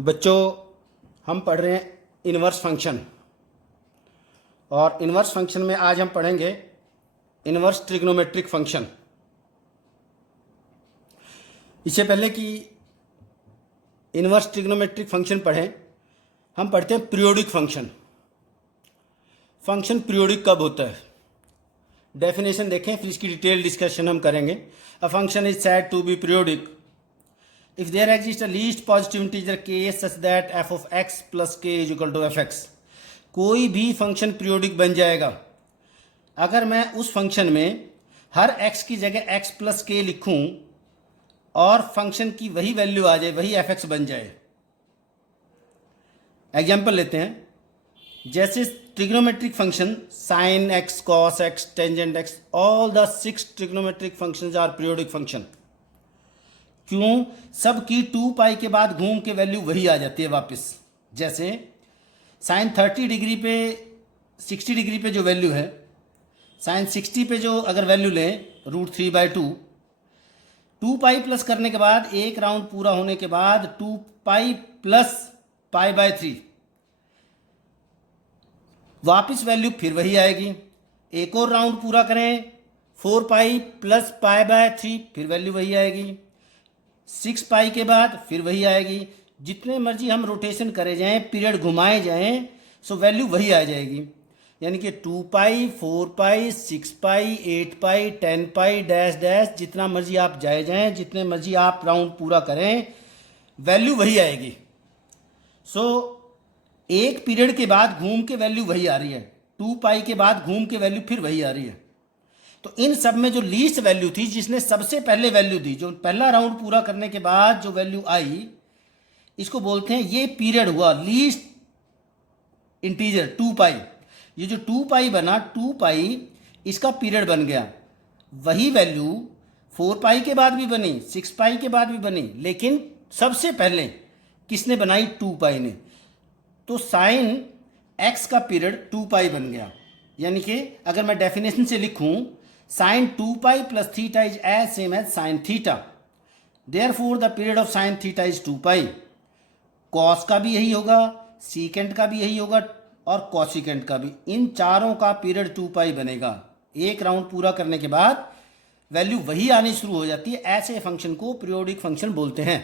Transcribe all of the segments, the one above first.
बच्चों, हम पढ़ रहे हैं इन्वर्स फंक्शन। और इन्वर्स फंक्शन में आज हम पढ़ेंगे इन्वर्स ट्रिग्नोमेट्रिक फंक्शन। इससे पहले कि इन्वर्स ट्रिग्नोमेट्रिक फंक्शन पढ़ें, हम पढ़ते हैं पीरियोडिक फंक्शन। फंक्शन पीरियोडिक कब होता है, डेफिनेशन देखें, फिर इसकी डिटेल डिस्कशन हम करेंगे। A function is said to be periodic if there exists a least positive integer k such that f of x plus k is equal to fx। कोई भी फंक्शन पीरियोडिक बन जाएगा अगर मैं उस फंक्शन में हर x की जगह x प्लस के लिखूं और फंक्शन की वही वैल्यू आ जाए, वही fx बन जाए। एग्जाम्पल लेते हैं, जैसे trigonometric function sine x, cos x, tangent x, all the 6 trigonometric functions are periodic function. क्यों? सब की 2 पाई के बाद घूम के वैल्यू वही आ जाती है वापस। जैसे साइन 30 डिग्री पे 60 डिग्री पे जो वैल्यू है, साइन 60 पे जो अगर वैल्यू लें √3/2, 2 पाई प्लस करने के बाद एक राउंड पूरा होने के बाद 2 पाई प्लस π/3 वापस वैल्यू फिर वही आएगी। एक और राउंड पूरा करें 4 पाई प्लस π/3 फिर वैल्यू वही आएगी। 6 पाई के बाद फिर वही आएगी। जितने मर्जी हम रोटेशन करे जाएं, पीरियड घुमाए जाएं, सो वैल्यू वही आ जाएगी। यानी कि 2 पाई, 4 पाई, 6 पाई, 8 पाई, 10 पाई, डैश डैश, जितना मर्जी आप जाए जाएं, जितने मर्जी आप राउंड पूरा करें, वैल्यू वही आएगी। सो एक पीरियड के बाद घूम के वैल्यू वही आ रही है, 2 पाई के बाद घूम के वैल्यू फिर वही आ रही है। तो इन सब में जो लीस्ट वैल्यू थी, जिसने सबसे पहले वैल्यू दी, जो पहला राउंड पूरा करने के बाद जो वैल्यू आई, इसको बोलते हैं ये पीरियड हुआ लीस्ट इंटीजर 2 पाई। ये जो 2 पाई बना, 2 पाई इसका पीरियड बन गया। वही वैल्यू 4 पाई के बाद भी बनी, 6 पाई के बाद भी बनी, लेकिन सबसे पहले किसने बनाई? 2 पाई ने। तो साइन एक्स का पीरियड 2 पाई बन गया। यानी कि अगर मैं डेफिनेशन से लिखूं, sin 2 pi plus theta is as same as sin theta, therefore the period of sin theta is 2 pi। cos का भी यही होगा, secant का भी यही होगा और cosecant का भी। इन चारों का पीरियड 2 पाई बनेगा। एक राउंड पूरा करने के बाद वैल्यू वही आनी शुरू हो जाती है। ऐसे फंक्शन को पीरियोडिक फंक्शन बोलते हैं।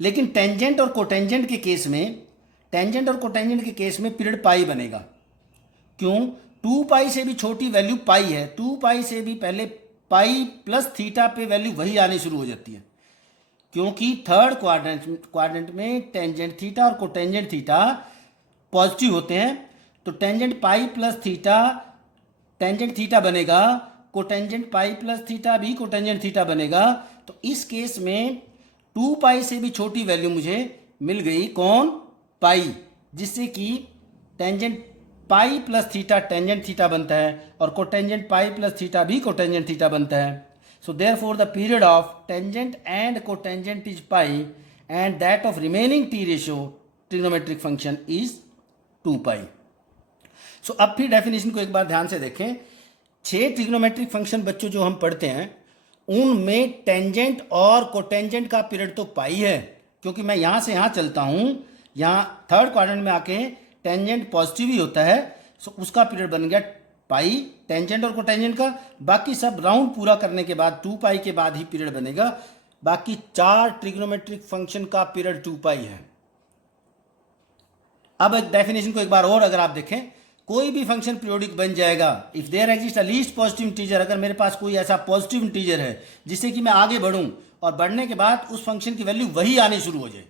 लेकिन टेंजेंट और कोटेंजेंट के केस में, टेंजेंट और कोटेंजेंट के केस में पीरियड पाई बनेगा। क्यों? 2 पाई से भी छोटी वैल्यू पाई है, 2 पाई से भी पहले पाई प्लस थीटा पे वैल्यू वही आनी शुरू हो जाती है। क्योंकि थर्ड क्वाड्रेंट में टेंजेंट थीटा और कोटेंजेंट थीटा पॉजिटिव होते हैं। तो tangent pi plus theta tangent theta बनेगा, कोटेंजेंट पाई प्लस थीटा भी कोटेंजेंट थीटा बनेगा। तो इस केस में 2 पाई से भी छोटी वैल्यू मुझे मिल गई। कौन? पाई, जिससे कि tangent pi plus theta tangent theta बनता है और कोटेंजेंट पाई प्लस थीटा भी कोटेंजेंट थीटा बनता है। So therefore the period of tangent and cotangent is pi and that of remaining T ratio trigonometric function is 2 पाई। सो अब फिर definition को एक बार ध्यान से देखें। 6 ट्रिग्नोमेट्रिक फंक्शन बच्चों जो हम पढ़ते हैं, उनमें टेंजेंट और कोटेंजेंट का पीरियड तो पाई है। क्योंकि मैं यहाँ से यहाँ चलता हूँ, यहाँ थर्ड क्वाड्रेंट में आके टेंजेंट पॉजिटिव ही होता है, सो उसका पीरियड बन गया पाई, टेंजेंट और कोटेंजेंट का। बाकी सब राउंड पूरा करने के बाद 2 पाई के बाद ही पीरियड बनेगा। बाकी 4 ट्रिग्नोमेट्रिक फंक्शन का पीरियड 2 पाई है। अब एक डेफिनेशन को एक बार और अगर आप देखें, कोई भी फंक्शन पीरियोडिक बन जाएगा if there exist a least positive integer. अगर मेरे पास कोई ऐसा पॉजिटिव इंटीजर है जिससे कि मैं आगे बढ़ूं और बढ़ने के बाद उस फंक्शन की वैल्यू वही आनी शुरू हो जाए,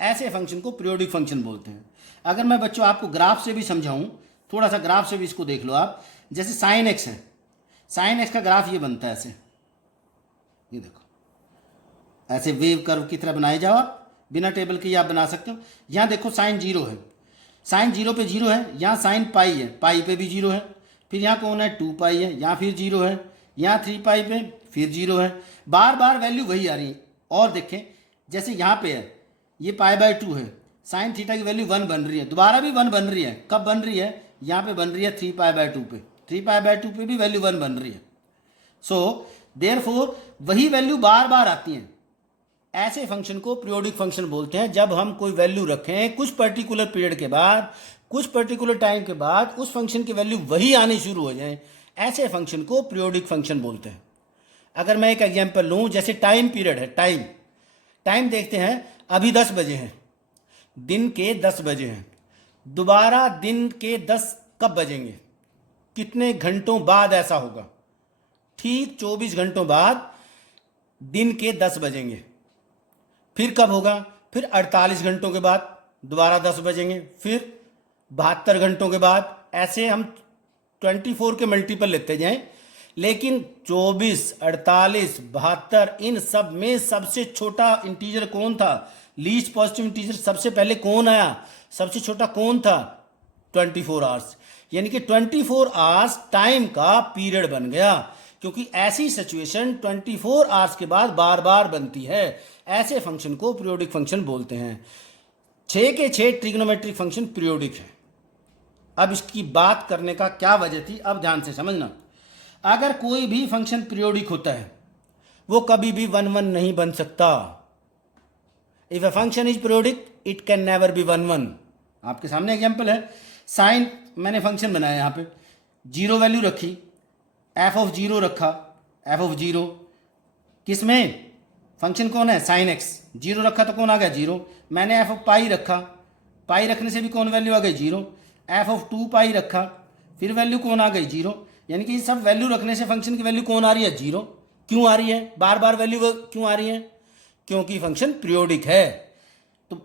ऐसे फंक्शन को पीरियोडिक फंक्शन बोलते हैं। अगर मैं बच्चों आपको ग्राफ से भी समझाऊं, थोड़ा सा ग्राफ से भी इसको देख लो आप। जैसे साइन एक्स है, साइन एक्स का ग्राफ ये बनता है ऐसे, ये देखो ऐसे वेव कर्व की तरह बनाए जाओ आप, बिना टेबल के आप बना सकते हो। यहाँ देखो साइन 0 है, साइन 0 पे 0 है, यहाँ साइन पाई है, पाई पे भी 0 है। फिर यहाँ कौन है? 2 पाई है, यहाँ फिर 0 है, यहाँ 3 पाई पे फिर 0 है। बार बार वैल्यू वही आ रही है। और देखें जैसे यहाँ पे है, ये π/2 है, साइन थीटा की वैल्यू 1 बन रही है, दोबारा भी 1 बन रही है। कब बन रही है? यहाँ पे बन रही है 3π/2 पे, 3π/2 पे भी वैल्यू 1 बन रही है। सो देयरफॉर वही वैल्यू बार बार आती है। ऐसे फंक्शन को पीरियोडिक फंक्शन बोलते हैं जब हम कोई वैल्यू रखें कुछ पर्टिकुलर पीरियड के बाद, कुछ पर्टिकुलर टाइम के बाद उस फंक्शन की वैल्यू वही आनी शुरू हो जाए, ऐसे फंक्शन को पीरियोडिक फंक्शन बोलते हैं। अगर मैं एक एग्जांपल लूं, जैसे टाइम पीरियड है, टाइम देखते हैं, अभी 10 बजे हैं, दिन के 10 बजे हैं, दोबारा दिन के 10 कब बजेंगे, कितने घंटों बाद ऐसा होगा, ठीक 24 घंटों बाद दिन के 10 बजेंगे। फिर कब होगा, फिर 48 घंटों के बाद दोबारा 10 बजेंगे, फिर 72 घंटों के बाद। ऐसे हम 24 के मल्टीपल लेते जाएं, लेकिन 24, 48, 72 इन सब में सबसे छोटा इंटीजर कौन था, लीस्ट पॉजिटिव इंटीजर सबसे पहले कौन आया, सबसे छोटा कौन था, 24 आवर्स। यानी कि 24 आवर्स टाइम का पीरियड बन गया, क्योंकि ऐसी सिचुएशन 24 आवर्स के बाद बार बार बनती है। ऐसे फंक्शन को पीरियोडिक फंक्शन बोलते हैं। 6 के 6 ट्रिग्नोमेट्रिक फंक्शन पीरियोडिक है। अब इसकी बात करने का क्या वजह थी, अब ध्यान से समझना। अगर कोई भी फंक्शन पीरियोडिक होता है वो कभी भी 1 1 नहीं बन सकता। If a function is periodic it can never be 1 1। आपके सामने एग्जांपल है, साइन, मैंने फंक्शन बनाया, यहाँ पे 0 वैल्यू रखी, एफ ऑफ 0 रखा, एफ ऑफ 0 किसमें, फंक्शन कौन है, साइन एक्स, 0 रखा तो कौन आ गया, 0। मैंने एफ ऑफ पाई रखा, पाई रखने से भी कौन वैल्यू आ गई, 0। एफ ऑफ 2 पाई रखा, फिर वैल्यू कौन आ गई, 0। यानी कि सब वैल्यू रखने से फंक्शन की वैल्यू कौन आ रही है, 0। क्यों आ रही है, बार बार वैल्यू क्यों आ रही है, क्योंकि फंक्शन पीरियोडिक है। तो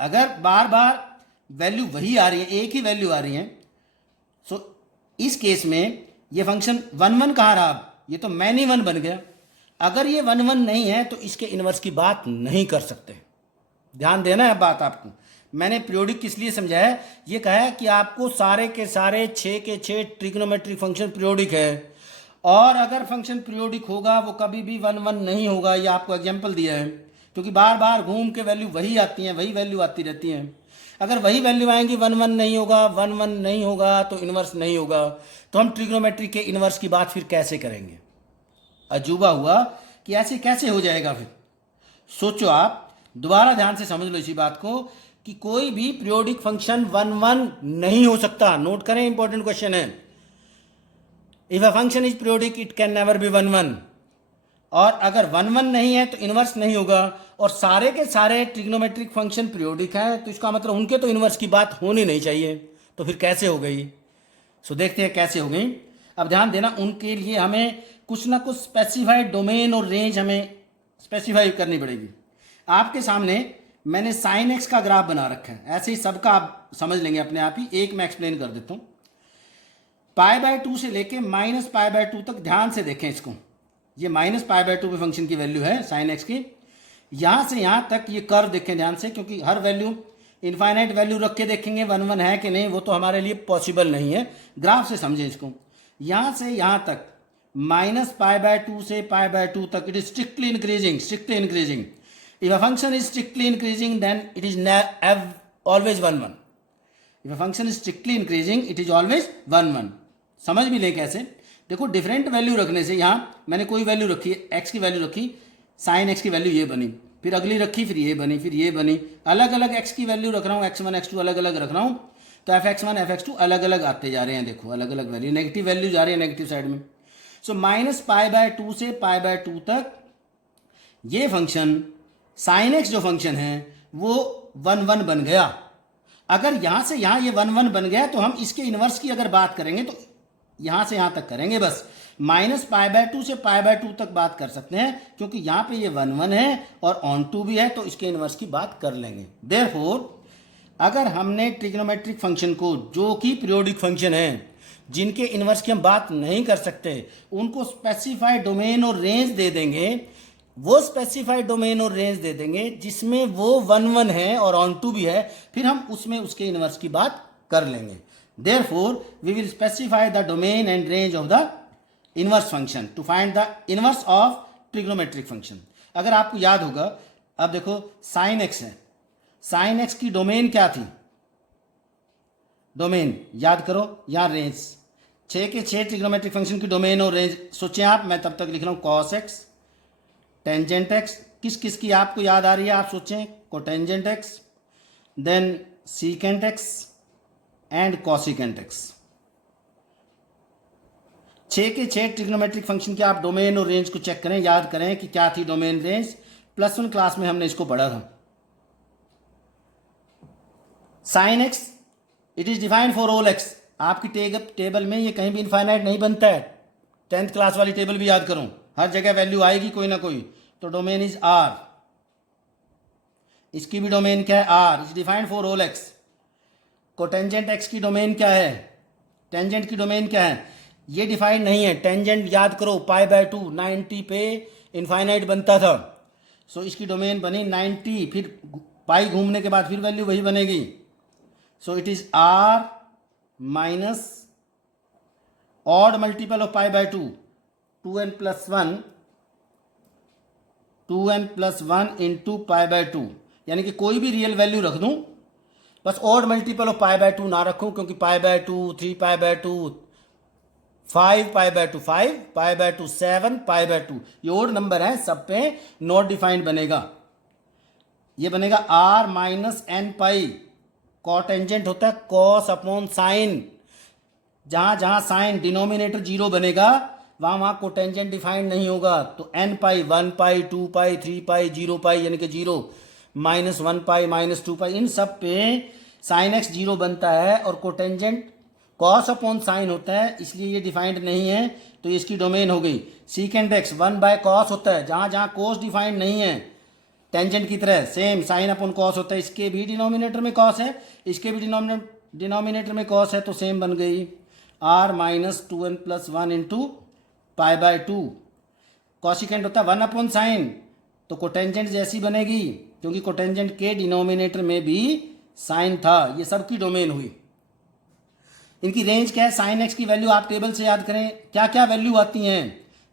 अगर बार बार वैल्यू वही आ रही है, एक ही वैल्यू आ रही है, सो इस केस में ये फंक्शन 1 1 कहाँ रहा, ये तो मैनी 1 बन गया। अगर ये 1 1 नहीं है तो इसके इनवर्स की बात नहीं कर सकते। ध्यान देना है बात आपको। मैंने पीरियोडिक किस लिए समझाया है, ये कहा है कि आपको सारे के सारे 6 के 6 ट्रिग्नोमेट्रिक फंक्शन पीरियोडिक है, और अगर फंक्शन पीरियोडिक होगा वो कभी भी 1 1 नहीं होगा। ये आपको एग्जांपल दिया है, क्योंकि बार बार घूम के वैल्यू वही आती हैं, वही वैल्यू आती रहती हैं। अगर वही वैल्यू आएंगी 1 1 नहीं होगा, 1 1 नहीं होगा तो इनवर्स नहीं होगा। तो हम ट्रिग्नोमेट्री के इनवर्स की बात फिर कैसे करेंगे, अजूबा हुआ कि ऐसे कैसे हो जाएगा। फिर सोचो, आप दोबारा ध्यान से समझ लो इसी बात को कि कोई भी पीरियोडिक फंक्शन 1 1 नहीं हो सकता। नोट करें, इंपॉर्टेंट क्वेश्चन है। If a function is periodic it can never be 1 1। और अगर 1 1 नहीं है तो इनवर्स नहीं होगा, और सारे के सारे ट्रिग्नोमेट्रिक फंक्शन पीरियोडिक हैं, तो इसका मतलब उनके तो इनवर्स की बात होनी नहीं चाहिए। तो फिर कैसे हो गई, सो देखते हैं कैसे हो गई। अब ध्यान देना, उनके लिए हमें कुछ ना कुछ स्पेसिफाइड डोमेन और रेंज हमें स्पेसिफाई करनी पड़ेगी। आपके सामने मैंने साइन एक्स का ग्राफ बना रखा है, ऐसे ही सबका आप समझ लेंगे अपने आप ही। एक मैं एक्सप्लेन कर देता हूँ। π/2 से लेके -π/2 तक ध्यान से देखें इसको। ये -π/2 पे फंक्शन की वैल्यू है साइन एक्स की। यहाँ से यहाँ तक ये कर्व देखें ध्यान से, क्योंकि हर वैल्यू इनफाइनाइट वैल्यू रख के देखेंगे 1 1 है कि नहीं, वो तो हमारे लिए पॉसिबल नहीं है। ग्राफ से समझें इसको। यहाँ से यहाँ तक -π/2 से π/2 तक it is strictly increasing. If a function is strictly increasing then it is always 1 1। If a function is strictly increasing it is always 1 1। समझ भी लें कैसे, देखो डिफरेंट वैल्यू रखने से, यहाँ मैंने कोई वैल्यू रखी, एक्स की वैल्यू रखी, साइन एक्स की वैल्यू ये बनी, फिर अगली रखी, फिर ये बनी, फिर ये बनी। अलग अलग एक्स की वैल्यू रख रहा हूँ, x1 x2 अलग अलग रख रहा हूँ, तो fx1 fx2 अलग अलग आते जा रहे हैं। देखो अलग अलग वैल्यू, नेगेटिव वैल्यू जा रही है नेगेटिव साइड में। सो -π/2 से π/2 तक ये फंक्शन साइन एक्स जो फंक्शन है वो 1 1 बन गया। अगर यहाँ से यहाँ ये 1 1 बन गया तो हम इसके इनवर्स की अगर बात करेंगे तो यहाँ से यहाँ तक करेंगे, बस -π/2 से π/2 तक बात कर सकते हैं, क्योंकि यहाँ पे ये 1 1 है और ऑन टू भी है, तो इसके इनवर्स की बात कर लेंगे। देयरफॉर अगर हमने ट्रिग्नोमेट्रिक फंक्शन को, जो कि पीरियोडिक फंक्शन है, जिनके इनवर्स की हम बात नहीं कर सकते, उनको स्पेसिफाइड डोमेन और रेंज दे देंगे, वो स्पेसिफाइड डोमेन और रेंज दे देंगे जिसमें वो 1 1 है और ऑन टू भी है, फिर हम उसमें उसके इनवर्स की बात कर लेंगे। Therefore, we will specify the domain and range of the inverse function to find the inverse of trigonometric function. अगर आपको याद होगा, अब देखो साइन एक्स है, साइन एक्स की डोमेन क्या थी, डोमेन याद करो, यहाँ रेंज 6 के 6 ट्रिग्नोमेट्रिक फंक्शन की डोमेन और रेंज सोचें आप। मैं तब तक लिख रहा हूँ cos x टेंजेंट x किस किस की आपको याद आ रही है, आप सोचें। Cotangent x, then secant x and cosecant x. 6 के 6 ट्रिग्नोमेट्रिक फंक्शन के आप डोमेन और रेंज को चेक करें, याद करें कि क्या थी डोमेन रेंज। +1 क्लास में हमने इसको पढ़ा था। Sine x it is defined for all x. आपकी टेबल में ये कहीं भी इनफाइनाइट नहीं बनता है। 10th क्लास वाली टेबल भी याद करो, हर जगह वैल्यू आएगी कोई ना कोई। तो डोमेन इज आर, इसकी भी डोमेन क्या है, R is defined for all x. Cotangent x की डोमेन क्या है, टेंजेंट की डोमेन क्या है, ये डिफाइंड नहीं है। टेंजेंट याद करो π/2 90 पे इनफाइनाइट बनता था। सो इसकी डोमेन बनी 90, फिर पाई घूमने के बाद फिर वैल्यू वही बनेगी। So it is R minus odd multiple of π/2 2n+1 into π/2, यानी कि कोई भी रियल वैल्यू रख दूं, बस ऑड मल्टीपल ऑफ π/2 ना रखूं, क्योंकि π/2 3π/2 5π/2 5 π/2 7 π/2 ये ओड नंबर है, सब पे नॉट डिफाइंड बनेगा। ये बनेगा r माइनस एन पाई। कॉटेंजेंट होता है कॉस अपॉन साइन। जहां जहां साइन डिनोमिनेटर 0 बनेगा वहां वहां कोटेंजेंट डिफाइंड नहीं होगा। तो n पाई 1 पाई 2 पाई 3 पाई 0 पाई यानी कि 0 -1 पाई -2 पाई, इन सब पे साइन x 0 बनता है और कोटेंजेंट कॉस अपॉन साइन होता है, इसलिए ये डिफाइंड नहीं है। तो इसकी डोमेन हो गई। सीकेंट एक्स 1/cos होता है, जहां जहां cos डिफाइंड नहीं है टेंजेंट की तरह सेम साइन अपॉन कॉस होता है। इसके भी डिनोमिनेटर में कॉस है, इसके भी डिनोमिनेटर में कॉस है, तो सेम बन गई r minus 2n+1 into π/2। Cosecant होता है 1 अपॉन साइन, तो कोटेंजेंट जैसी बनेगी, क्योंकि कोटेंजेंट के डिनोमिनेटर में भी साइन था। ये सबकी डोमेन हुई। इनकी रेंज क्या है, साइन एक्स की वैल्यू आप टेबल से याद करें, क्या क्या वैल्यू आती हैं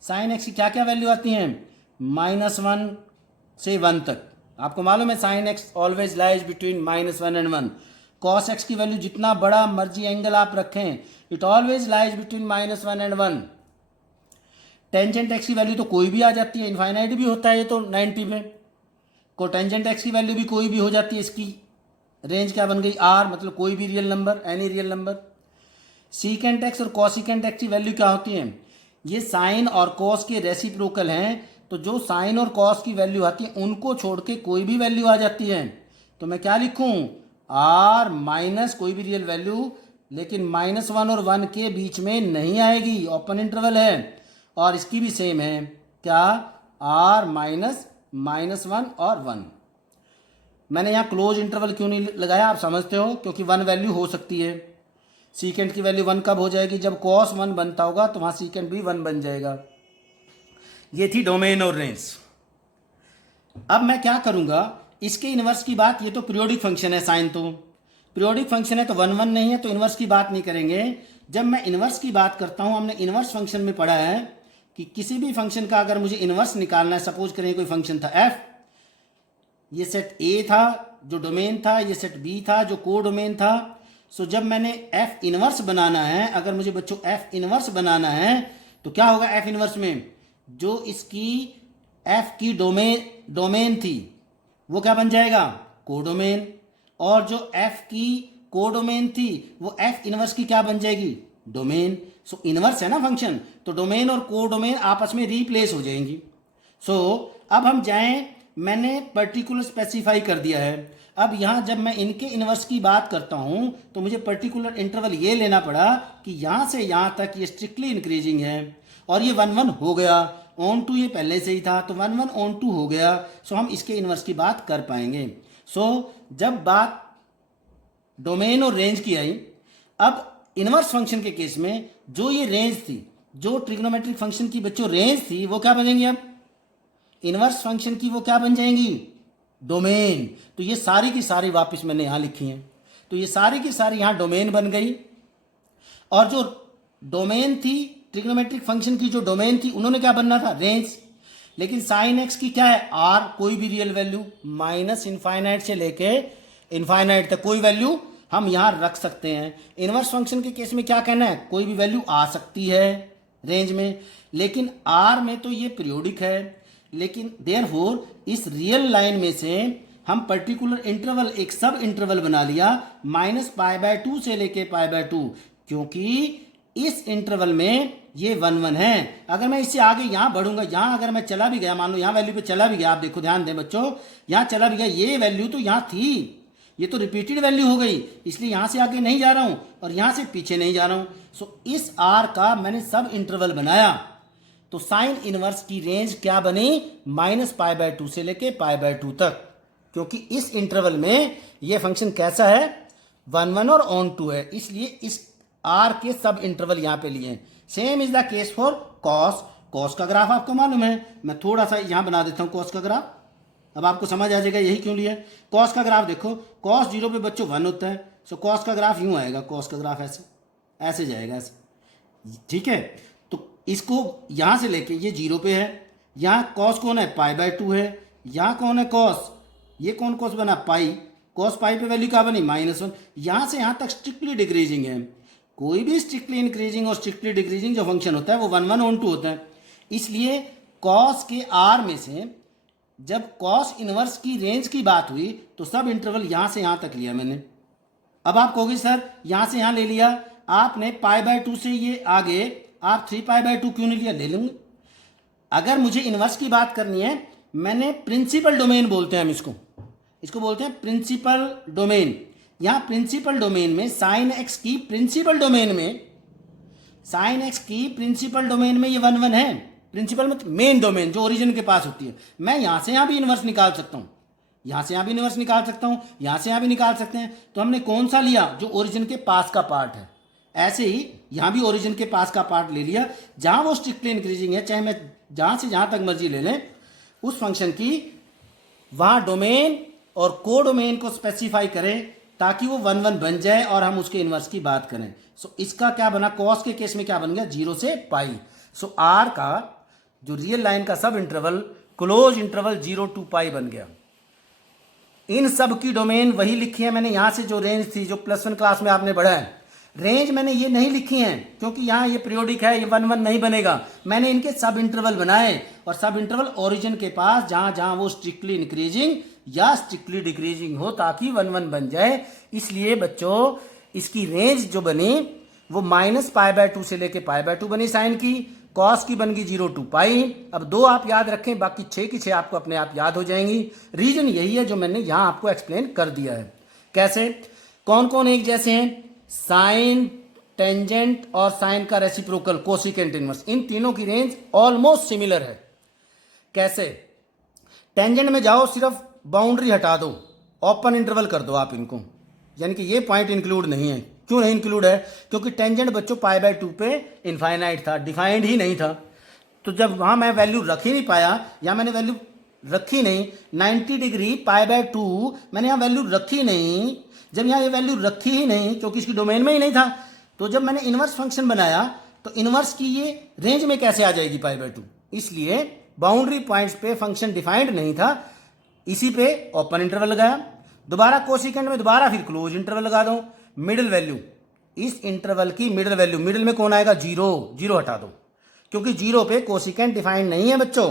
साइन एक्स की, क्या क्या वैल्यू आती हैं, -1 से 1 तक। आपको मालूम है sine x always lies between -1 and 1। Cos x की वैल्यू जितना बड़ा मर्जी एंगल आप रखें, it always lies between -1 and 1। Tangent x की वैल्यू तो कोई भी आ जाती है, इनफाइनाइट भी होता है ये तो 90 में। कोटेंजेंट एक्स की वैल्यू भी कोई भी हो जाती है। इसकी रेंज क्या बन गई, आर, मतलब कोई भी real number, any real number. Secant x और कॉसिकेंट एक्स की वैल्यू क्या होती है, ये साइन और कॉस के रेसिप्रोकल हैं, तो जो साइन और कॉस की वैल्यू आती है उनको छोड़ के कोई भी वैल्यू आ जाती है। तो मैं क्या लिखूं, आर माइनस कोई भी रियल वैल्यू, लेकिन -1 और 1 के बीच में नहीं आएगी, ओपन इंटरवल है। और इसकी भी सेम है, क्या, आर माइनस -1 और 1। मैंने यहाँ क्लोज इंटरवल क्यों नहीं लगाया, आप समझते हो, क्योंकि 1 वैल्यू हो सकती है। सीकेंट की वैल्यू 1 कब हो जाएगी, जब cos 1 बनता होगा, तो वहां सीकेंट भी 1 बन जाएगा। ये थी डोमेन और रेंज। अब मैं क्या करूंगा, इसके इनवर्स की बात, ये तो पीरियोडिक फंक्शन है, साइन तो पीरियोडिक फंक्शन है, तो 1 1 नहीं है, तो इनवर्स की बात नहीं करेंगे। जब मैं इनवर्स की बात करता हूं, हमने इनवर्स फंक्शन में पढ़ा है कि किसी भी फंक्शन का अगर मुझे इनवर्स निकालना है, सपोज करें कोई फंक्शन था f, ये सेट A था जो डोमेन था, ये सेट B था जो को डोमेन था। सो जब मैंने f इनवर्स बनाना है, अगर मुझे बच्चों f इनवर्स बनाना है, तो क्या होगा f इनवर्स में, जो इसकी f की डोमेन थी वो क्या बन जाएगा, कोडोमेन, और जो f की कोडोमेन थी वो f इनवर्स की क्या बन जाएगी, डोमेन। सो इनवर्स है ना फंक्शन, तो डोमेन और कोडोमेन आपस में रिप्लेस हो जाएंगी। सो अब हम जाएं, मैंने पर्टिकुलर स्पेसिफाई कर दिया है। अब यहाँ जब मैं इनके इनवर्स की बात करता हूँ, तो मुझे पर्टिकुलर इंटरवल ये लेना पड़ा कि यहाँ से यहाँ तक ये स्ट्रिक्टली इंक्रीजिंग है, और ये 1 1 हो गया, ऑन टू ये पहले से ही था, तो 1 1 ऑन टू हो गया। सो हम इसके इनवर्स की बात कर पाएंगे। सो जब बात डोमेन और रेंज की आई, अब इनवर्स फंक्शन के केस में जो ये रेंज थी, जो ट्रिग्नोमेट्रिक फंक्शन की बच्चों रेंज थी, वो क्या बनेंगी, अब इनवर्स फंक्शन की वो क्या बन जाएंगी, डोमेन। तो ये सारी की सारी वापस मैंने यहां लिखी हैं, तो ये सारी की सारी यहां डोमेन बन गई। और जो डोमेन थी ट्रिग्नोमेट्रिक फंक्शन की, जो डोमेन थी, उन्होंने क्या बनना था, रेंज। लेकिन साइन एक्स की क्या है, आर, कोई भी रियल वैल्यू, -इनफाइनाइट से लेके इनफाइनाइट तक कोई वैल्यू हम यहां रख सकते हैं। इनवर्स फंक्शन के केस में क्या कहना है, कोई भी वैल्यू आ सकती है रेंज में, लेकिन आर में तो ये पीरियोडिक है। लेकिन देयरफॉर इस रियल लाइन में से हम पर्टिकुलर इंटरवल एक सब इंटरवल बना लिया -π/2 से लेके π/2, क्योंकि इस इंटरवल में ये 1 1 है। अगर मैं इससे आगे यहाँ बढ़ूंगा, यहाँ अगर मैं चला भी गया, मान लो यहाँ वैल्यू पे चला भी गया, आप देखो ध्यान दें बच्चों, यहाँ चला भी गया, ये वैल्यू तो यहाँ थी, ये तो रिपीटेड वैल्यू हो गई, इसलिए यहाँ से आगे नहीं जा रहा हूँ और यहाँ से पीछे नहीं जा रहा हूँ। सो इस आर का मैंने सब इंटरवल बनाया, तो साइन इनवर्स की रेंज क्या बनी, -π/2 से लेके π/2 तक, क्योंकि इस इंटरवल में ये फंक्शन कैसा है, 1 1 और ऑन 2 है, इसलिए इस आर के सब इंटरवल यहाँ पे लिए। Same is the case for cos. Cos का ग्राफ आपको मालूम है, मैं थोड़ा सा यहाँ बना देता हूँ कॉस का ग्राफ, अब आपको समझ आ जाएगा यही क्यों लिया। कॉस का ग्राफ देखो, कॉस 0 पे बच्चों 1 होता है, सो कॉस का ग्राफ यूं आएगा, कॉस का ग्राफ ऐसे ऐसे जाएगा ऐसे, ठीक है। तो इसको यहाँ से लेके ये 0 पे है, यहाँ कॉस कौन है, π/2 है, यहाँ कौन है कॉस, ये कौन कॉस बना, पाई, कॉस पाई पे वैल्यू क्या बनी, -1। यहाँ से यहाँ तक स्ट्रिक्टली डिक्रीजिंग है, कोई भी स्ट्रिक्टली इंक्रीजिंग और स्ट्रिक्टली डिक्रीजिंग जो फंक्शन होता है वो 1 1 ऑन 2 होता है। इसलिए कॉस के आर में से जब कॉस इनवर्स की रेंज की बात हुई तो सब इंटरवल यहाँ से यहाँ तक लिया मैंने। अब आप कहोगे सर यहाँ से यहाँ ले लिया आपने, π/2 से ये आगे आप 3π/2 क्यों नहीं लिया, ले लूँगे। अगर मुझे इनवर्स की बात करनी है, मैंने प्रिंसिपल डोमेन बोलते हैं हम इसको बोलते हैं प्रिंसिपल डोमेन। यहाँ प्रिंसिपल डोमेन में साइन एक्स की प्रिंसिपल डोमेन में, साइन एक्स की प्रिंसिपल डोमेन में ये 1 1 है, प्रिंसिपल में मेन डोमेन जो ओरिजिन के पास होती है। मैं यहाँ से यहाँ भी इनवर्स निकाल सकता हूँ, यहाँ से यहाँ भी इनवर्स निकाल सकता हूँ, यहाँ से यहाँ भी निकाल सकते हैं। तो हमने कौन सा लिया, जो ओरिजिन के पास का पार्ट है। ऐसे ही यहाँ भी ओरिजिन के पास का पार्ट ले लिया, जहाँ वो स्ट्रिक्टली इंक्रीजिंग है, चाहे मैं जहाँ से जहाँ तक मर्जी ले लें उस फंक्शन की, वहाँ डोमेन और को डोमेन को स्पेसिफाई करें ताकि वो 1 1 बन जाए और हम उसके इनवर्स की बात करें। सो इसका क्या बना, कॉस के केस में क्या बन गया, 0 से पाई। सो आर का जो रियल लाइन का सब इंटरवल क्लोज इंटरवल 0 to पाई बन गया। इन सब की डोमेन वही लिखी है मैंने, यहाँ से जो रेंज थी जो +1 क्लास में आपने पढ़ा है, रेंज मैंने ये नहीं लिखी है क्योंकि यहाँ ये पीरियोडिक है, ये 1 1 नहीं बनेगा। मैंने इनके सब इंटरवल बनाए और सब इंटरवल ओरिजिन के पास जहाँ जहाँ वो स्ट्रिक्टली इंक्रीजिंग या स्ट्रिक्टली डिक्रीजिंग हो ताकि 1 1 बन जाए। इसलिए बच्चों इसकी रेंज जो बनी वो -π/2 से लेके π/2 बनी साइन की, कॉस की बन गई 0 to पाई। अब 2 आप याद रखें, बाकी 6 की 6 आपको अपने आप याद हो जाएंगी। रीजन यही है जो मैंने यहाँ आपको एक्सप्लेन कर दिया है। कैसे, कौन कौन एक जैसे हैं, साइन, टेंजेंट और साइन का रेसिप्रोकल, कोसिकेंट इनवर्स, इन तीनों की रेंज ऑलमोस्ट सिमिलर है। कैसे, टेंजेंट में जाओ, सिर्फ बाउंड्री हटा दो, ओपन इंटरवल कर दो आप इनको, यानी कि ये पॉइंट इंक्लूड नहीं है। क्यों नहीं इंक्लूड है, क्योंकि टेंजेंट बच्चों π/2 पे इनफाइनाइट था, डिफाइंड ही नहीं था। तो जब वहां मैं वैल्यू रख ही नहीं पाया, या मैंने वैल्यू रखी नहीं, 90 डिग्री π/2 मैंने यहाँ वैल्यू रखी नहीं, जब यहाँ ये वैल्यू रखी ही नहीं क्योंकि इसकी डोमेन में ही नहीं था, तो जब मैंने इनवर्स फंक्शन बनाया तो इनवर्स की ये रेंज में कैसे आ जाएगी π/2। इसलिए बाउंड्री पॉइंट्स पे फंक्शन डिफाइंड नहीं था, इसी पे ओपन इंटरवल लगाया, दोबारा कोसिकेंट में दोबारा फिर क्लोज इंटरवल लगा दो। मिडिल वैल्यू, इस इंटरवल की मिडिल वैल्यू, मिडिल में कौन आएगा, 0 हटा दो, क्योंकि 0 पे कोसिकेंट डिफाइंड नहीं है बच्चों।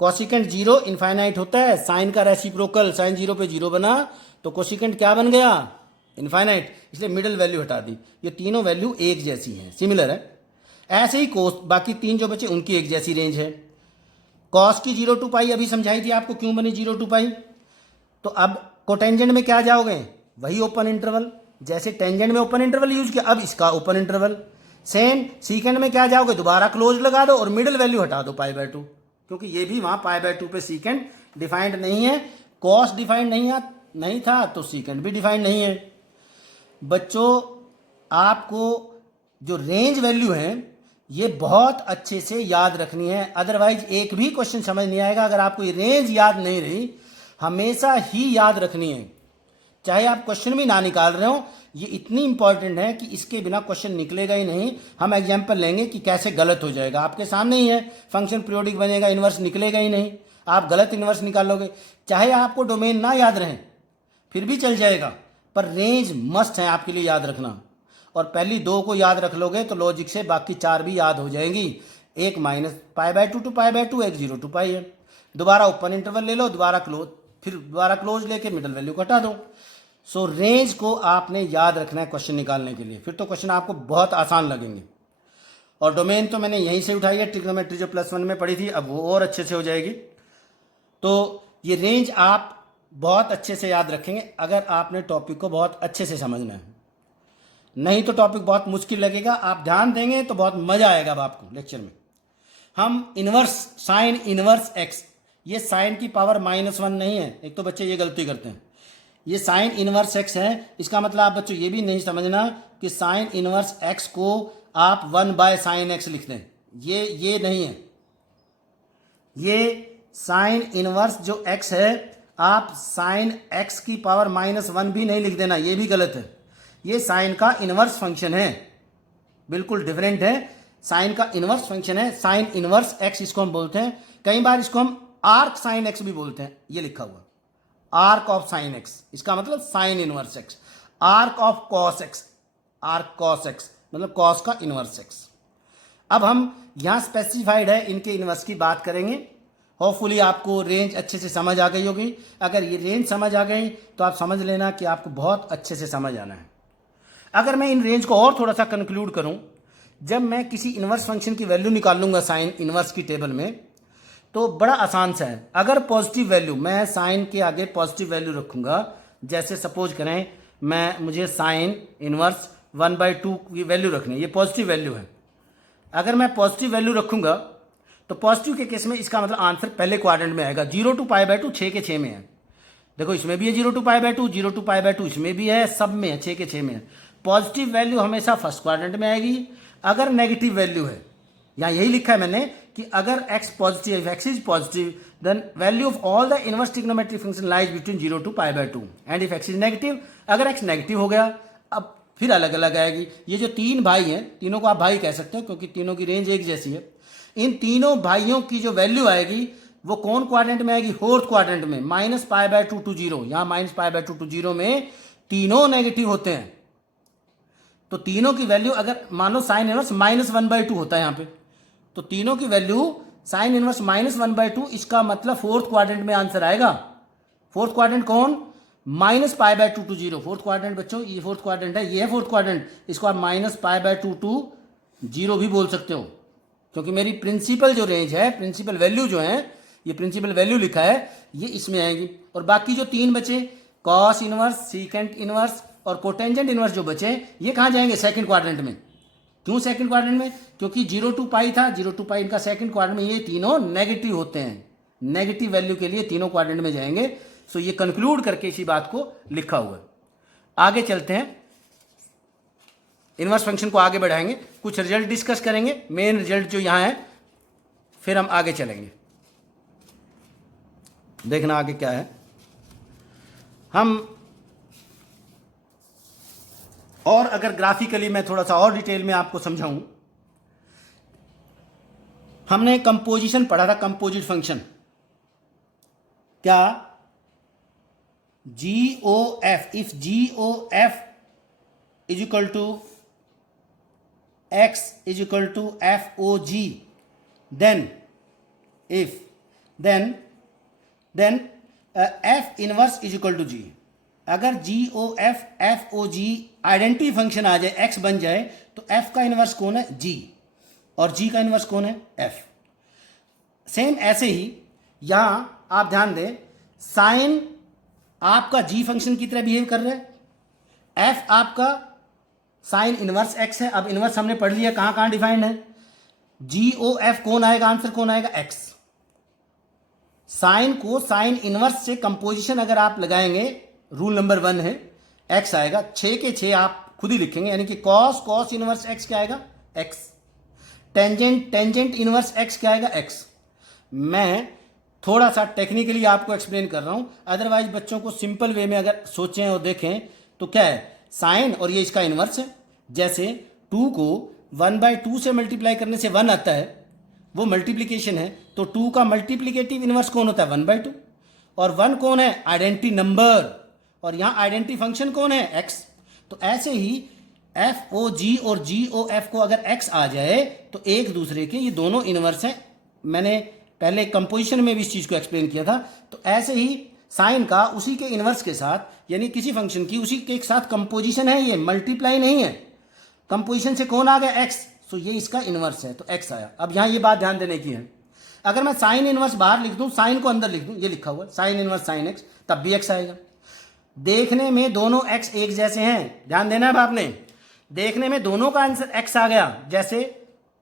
कोसिकेंट 0 इनफाइनाइट होता है, साइन का रेसिप्रोकल, साइन 0 पे 0 बना तो कोसिकेंट क्या बन गया, इनफाइनाइट, इसलिए मिडिल वैल्यू हटा दी। ये तीनों वैल्यू एक जैसी हैं, सिमिलर है। ऐसे ही कोस, बाकी 3 जो बचे उनकी एक जैसी रेंज है। कॉस की 0 to पाई अभी समझाई थी आपको क्यों बनी 0 to पाई। तो अब कोटेंजेंट में क्या जाओगे, वही ओपन इंटरवल, जैसे टेंजेंट में ओपन इंटरवल यूज किया, अब इसका ओपन इंटरवल। सेम सीकेंड में क्या जाओगे, दोबारा क्लोज लगा दो और मिडिल वैल्यू हटा दो π/2, क्योंकि ये भी वहां π/2 पे सीकेंड डिफाइंड नहीं है, कॉस डिफाइंड नहीं था तो सीकेंड भी डिफाइंड नहीं है। बच्चों आपको जो रेंज वैल्यू है ये बहुत अच्छे से याद रखनी है, अदरवाइज एक भी क्वेश्चन समझ नहीं आएगा अगर आपको ये रेंज याद नहीं रही। हमेशा ही याद रखनी है, चाहे आप क्वेश्चन भी ना निकाल रहे हो, ये इतनी इंपॉर्टेंट है कि इसके बिना क्वेश्चन निकलेगा ही नहीं। हम एग्जाम्पल लेंगे कि कैसे गलत हो जाएगा, आपके सामने ही है, फंक्शन पीरियोडिक बनेगा, इनवर्स निकलेगा ही नहीं, आप गलत इनवर्स निकालोगे। चाहे आपको डोमेन ना याद रहे फिर भी चल जाएगा, पर रेंज मस्ट है आपके लिए याद रखना। और पहली 2 को याद रख लोगे तो लॉजिक से बाकी 4 भी याद हो जाएंगी। एक minus pi by two pi by two, एक 0 टू पाई है। दोबारा ओपन इंटरवल ले लो, दोबारा क्लोज, फिर दोबारा क्लोज लेके मिडल वैल्यू को हटा दो। सो रेंज को आपने याद रखना है क्वेश्चन निकालने के लिए, फिर तो क्वेश्चन आपको बहुत आसान लगेंगे। और डोमेन तो मैंने यहीं से उठाई है, ट्रिग्नोमेट्री जो +1 में पढ़ी थी, अब वो और अच्छे से हो जाएगी। तो ये रेंज आप बहुत अच्छे से याद रखेंगे अगर आपने टॉपिक को बहुत अच्छे से समझना है, नहीं तो टॉपिक बहुत मुश्किल लगेगा। आप ध्यान देंगे तो बहुत मजा आएगा अब आपको लेक्चर में। हम इनवर्स, साइन इनवर्स एक्स, ये साइन की पावर -1 नहीं है, एक तो बच्चे ये गलती करते हैं, ये साइन इनवर्स एक्स है। इसका मतलब आप बच्चों ये भी नहीं समझना कि साइन इनवर्स एक्स को आप 1/sin x लिख दें, ये नहीं है। ये साइन इनवर्स जो x है, आप साइन x की पावर -1 भी नहीं लिख देना, ये भी गलत है। ये साइन का इनवर्स फंक्शन है, बिल्कुल डिफरेंट है। साइन का इनवर्स फंक्शन है, साइन इनवर्स x इसको हम बोलते हैं। कई बार इसको हम आर्क साइन x भी बोलते हैं, ये लिखा हुआ आर्क ऑफ साइन x, इसका मतलब sine inverse x। Arc of cos x, arc cos x मतलब कॉस का इनवर्स x। अब हम यहां स्पेसिफाइड है इनके इनवर्स की बात करेंगे। होपफुली आपको रेंज अच्छे से समझ आ गई होगी। अगर ये रेंज समझ आ गई तो आप समझ लेना कि आपको बहुत अच्छे से समझ आना है। अगर मैं इन रेंज को और थोड़ा सा कंक्लूड करूं, जब मैं किसी इनवर्स फंक्शन की वैल्यू निकालूंगा साइन इनवर्स की टेबल में, तो बड़ा आसान सा है। अगर पॉजिटिव वैल्यू, मैं साइन के आगे पॉजिटिव वैल्यू रखूंगा, जैसे सपोज करें मुझे साइन इनवर्स 1/2 की वैल्यू रखनी है, ये पॉजिटिव वैल्यू है। अगर मैं पॉजिटिव वैल्यू रखूंगा तो पॉजिटिव के केस में इसका मतलब आंसर पहले क्वाड्रेंट में आएगा। 0 to π/2 6 के 6 में है। देखो इसमें भी है 0 to π/2, 0 to π/2 इसमें भी है, सब में है, 6 के 6 में है। पॉजिटिव वैल्यू हमेशा फर्स्ट क्वाड्रेंट में आएगी। अगर नेगेटिव वैल्यू है, यहाँ यही लिखा है मैंने कि अगर x positive, if x is positive then value of all the inverse trigonometric function lies between 0 to π/2 and if x is negative, अगर x नेगेटिव हो गया अब फिर अलग अलग आएगी। ये जो तीन भाई हैं, तीनों को आप भाई कह सकते हो क्योंकि तीनों की रेंज एक जैसी है। इन तीनों भाइयों की जो वैल्यू आएगी वो कौन क्वाड्रेंट में आएगी? फोर्थ क्वाड्रेंट में, -π/2 to 0। यहाँ -π/2 to 0 में तीनों नेगेटिव होते हैं। तो तीनों की वैल्यू अगर मान लो साइन इनवर्स -1/2 होता है यहाँ पे, तो तीनों की वैल्यू साइन इनवर्स -1/2, इसका मतलब फोर्थ क्वाड्रेंट में आंसर आएगा। फोर्थ क्वाड्रेंट कौन? -π/2 to 0। फोर्थ क्वाड्रेंट बच्चों ये फोर्थ क्वाड्रेंट है, ये है फोर्थ क्वाड्रेंट। इसको आप -π/2 to 0 भी बोल सकते हो, क्योंकि मेरी प्रिंसिपल जो रेंज है, प्रिंसिपल वैल्यू जो है, ये प्रिंसिपल वैल्यू लिखा है, ये इसमें आएगी। और बाकी जो तीन बचे, कॉस इनवर्स, सीकेंट इनवर्स और कोटेंजेंट इनवर्स जो बचे, ये कहाँ जाएंगे? सेकंड क्वाड्रेंट में। क्यों सेकंड क्वाड्रेंट में? क्योंकि 0 to π था, 0 to π इनका सेकंड क्वाड्रेंट में, ये तीनों नेगेटिव होते हैं। नेगेटिव वैल्यू के लिए तीनों क्वाड्रेंट में जाएंगे। सो ये कंक्लूड करके इसी बात को लिखा हुआ है। आगे चलते हैं, इनवर्स फंक्शन को आगे बढ़ाएंगे, कुछ रिजल्ट डिस्कस करेंगे, मेन रिजल्ट जो यहां है, फिर हम आगे चलेंगे। देखना आगे क्या है। हम और अगर ग्राफिकली मैं थोड़ा सा और डिटेल में आपको समझाऊं, हमने कंपोजिशन पढ़ा था, कंपोजिट फंक्शन। क्या? GOF, if GOF is equal to x is equal to FOG, then F inverse is equal to G। अगर GOF FOG आइडेंटिटी फंक्शन आ जाए, x बन जाए, तो F का इनवर्स कौन है? G, और G का इनवर्स कौन है? F। सेम ऐसे ही यहां आप ध्यान दें, साइन आपका G फंक्शन की तरह बिहेव कर रहा है, F आपका साइन इनवर्स x है। अब इनवर्स हमने पढ़ लिया, कहां कहां डिफाइंड है। GOF कौन आएगा? आंसर कौन आएगा? x। साइन को साइन इनवर्स से कंपोजिशन अगर आप लगाएंगे, रूल नंबर 1 है, x आएगा। 6 के 6 आप खुद ही लिखेंगे, यानी कि कॉस इनवर्स x क्या आएगा? x। टेंजेंट इनवर्स x क्या आएगा? x। मैं थोड़ा सा टेक्निकली आपको एक्सप्लेन कर रहा हूं, अदरवाइज बच्चों को सिंपल वे में अगर सोचें और देखें तो क्या है, साइन और ये इसका इनवर्स है। जैसे 2 को 1/2 से मल्टीप्लाई करने से 1 आता है, वो मल्टीप्लीकेशन है, तो 2 का मल्टीप्लीकेटिव इनवर्स कौन होता है? 1/2। और 1 कौन है? आइडेंटिटी नंबर, और यहां आइडेंटिटी फंक्शन कौन है? x। तो ऐसे ही एफ ओ जी और जी ओ एफ को अगर एक्स आ जाए तो एक दूसरे के ये दोनों इनवर्स हैं। मैंने पहले कंपोजिशन में भी इस चीज़ को एक्सप्लेन किया था। तो ऐसे ही साइन का उसी के इनवर्स के साथ, यानी किसी फंक्शन की उसी के एक साथ कंपोजिशन है, ये मल्टीप्लाई नहीं है। कंपोजिशन से कौन आ गया? एक्स, तो ये इसका इनवर्स है तो एक्स आया। अब यहाँ ये बात ध्यान देने की है, अगर मैं साइन इनवर्स बाहर लिख दूं, साइन को अंदर लिख दूं, ये लिखा हुआ साइन इनवर्स साइन एक्स, तब भी एक्स आएगा। देखने में दोनों एक्स एक जैसे हैं, ध्यान देना है आपने, देखने में दोनों का आंसर एक्स आ गया। जैसे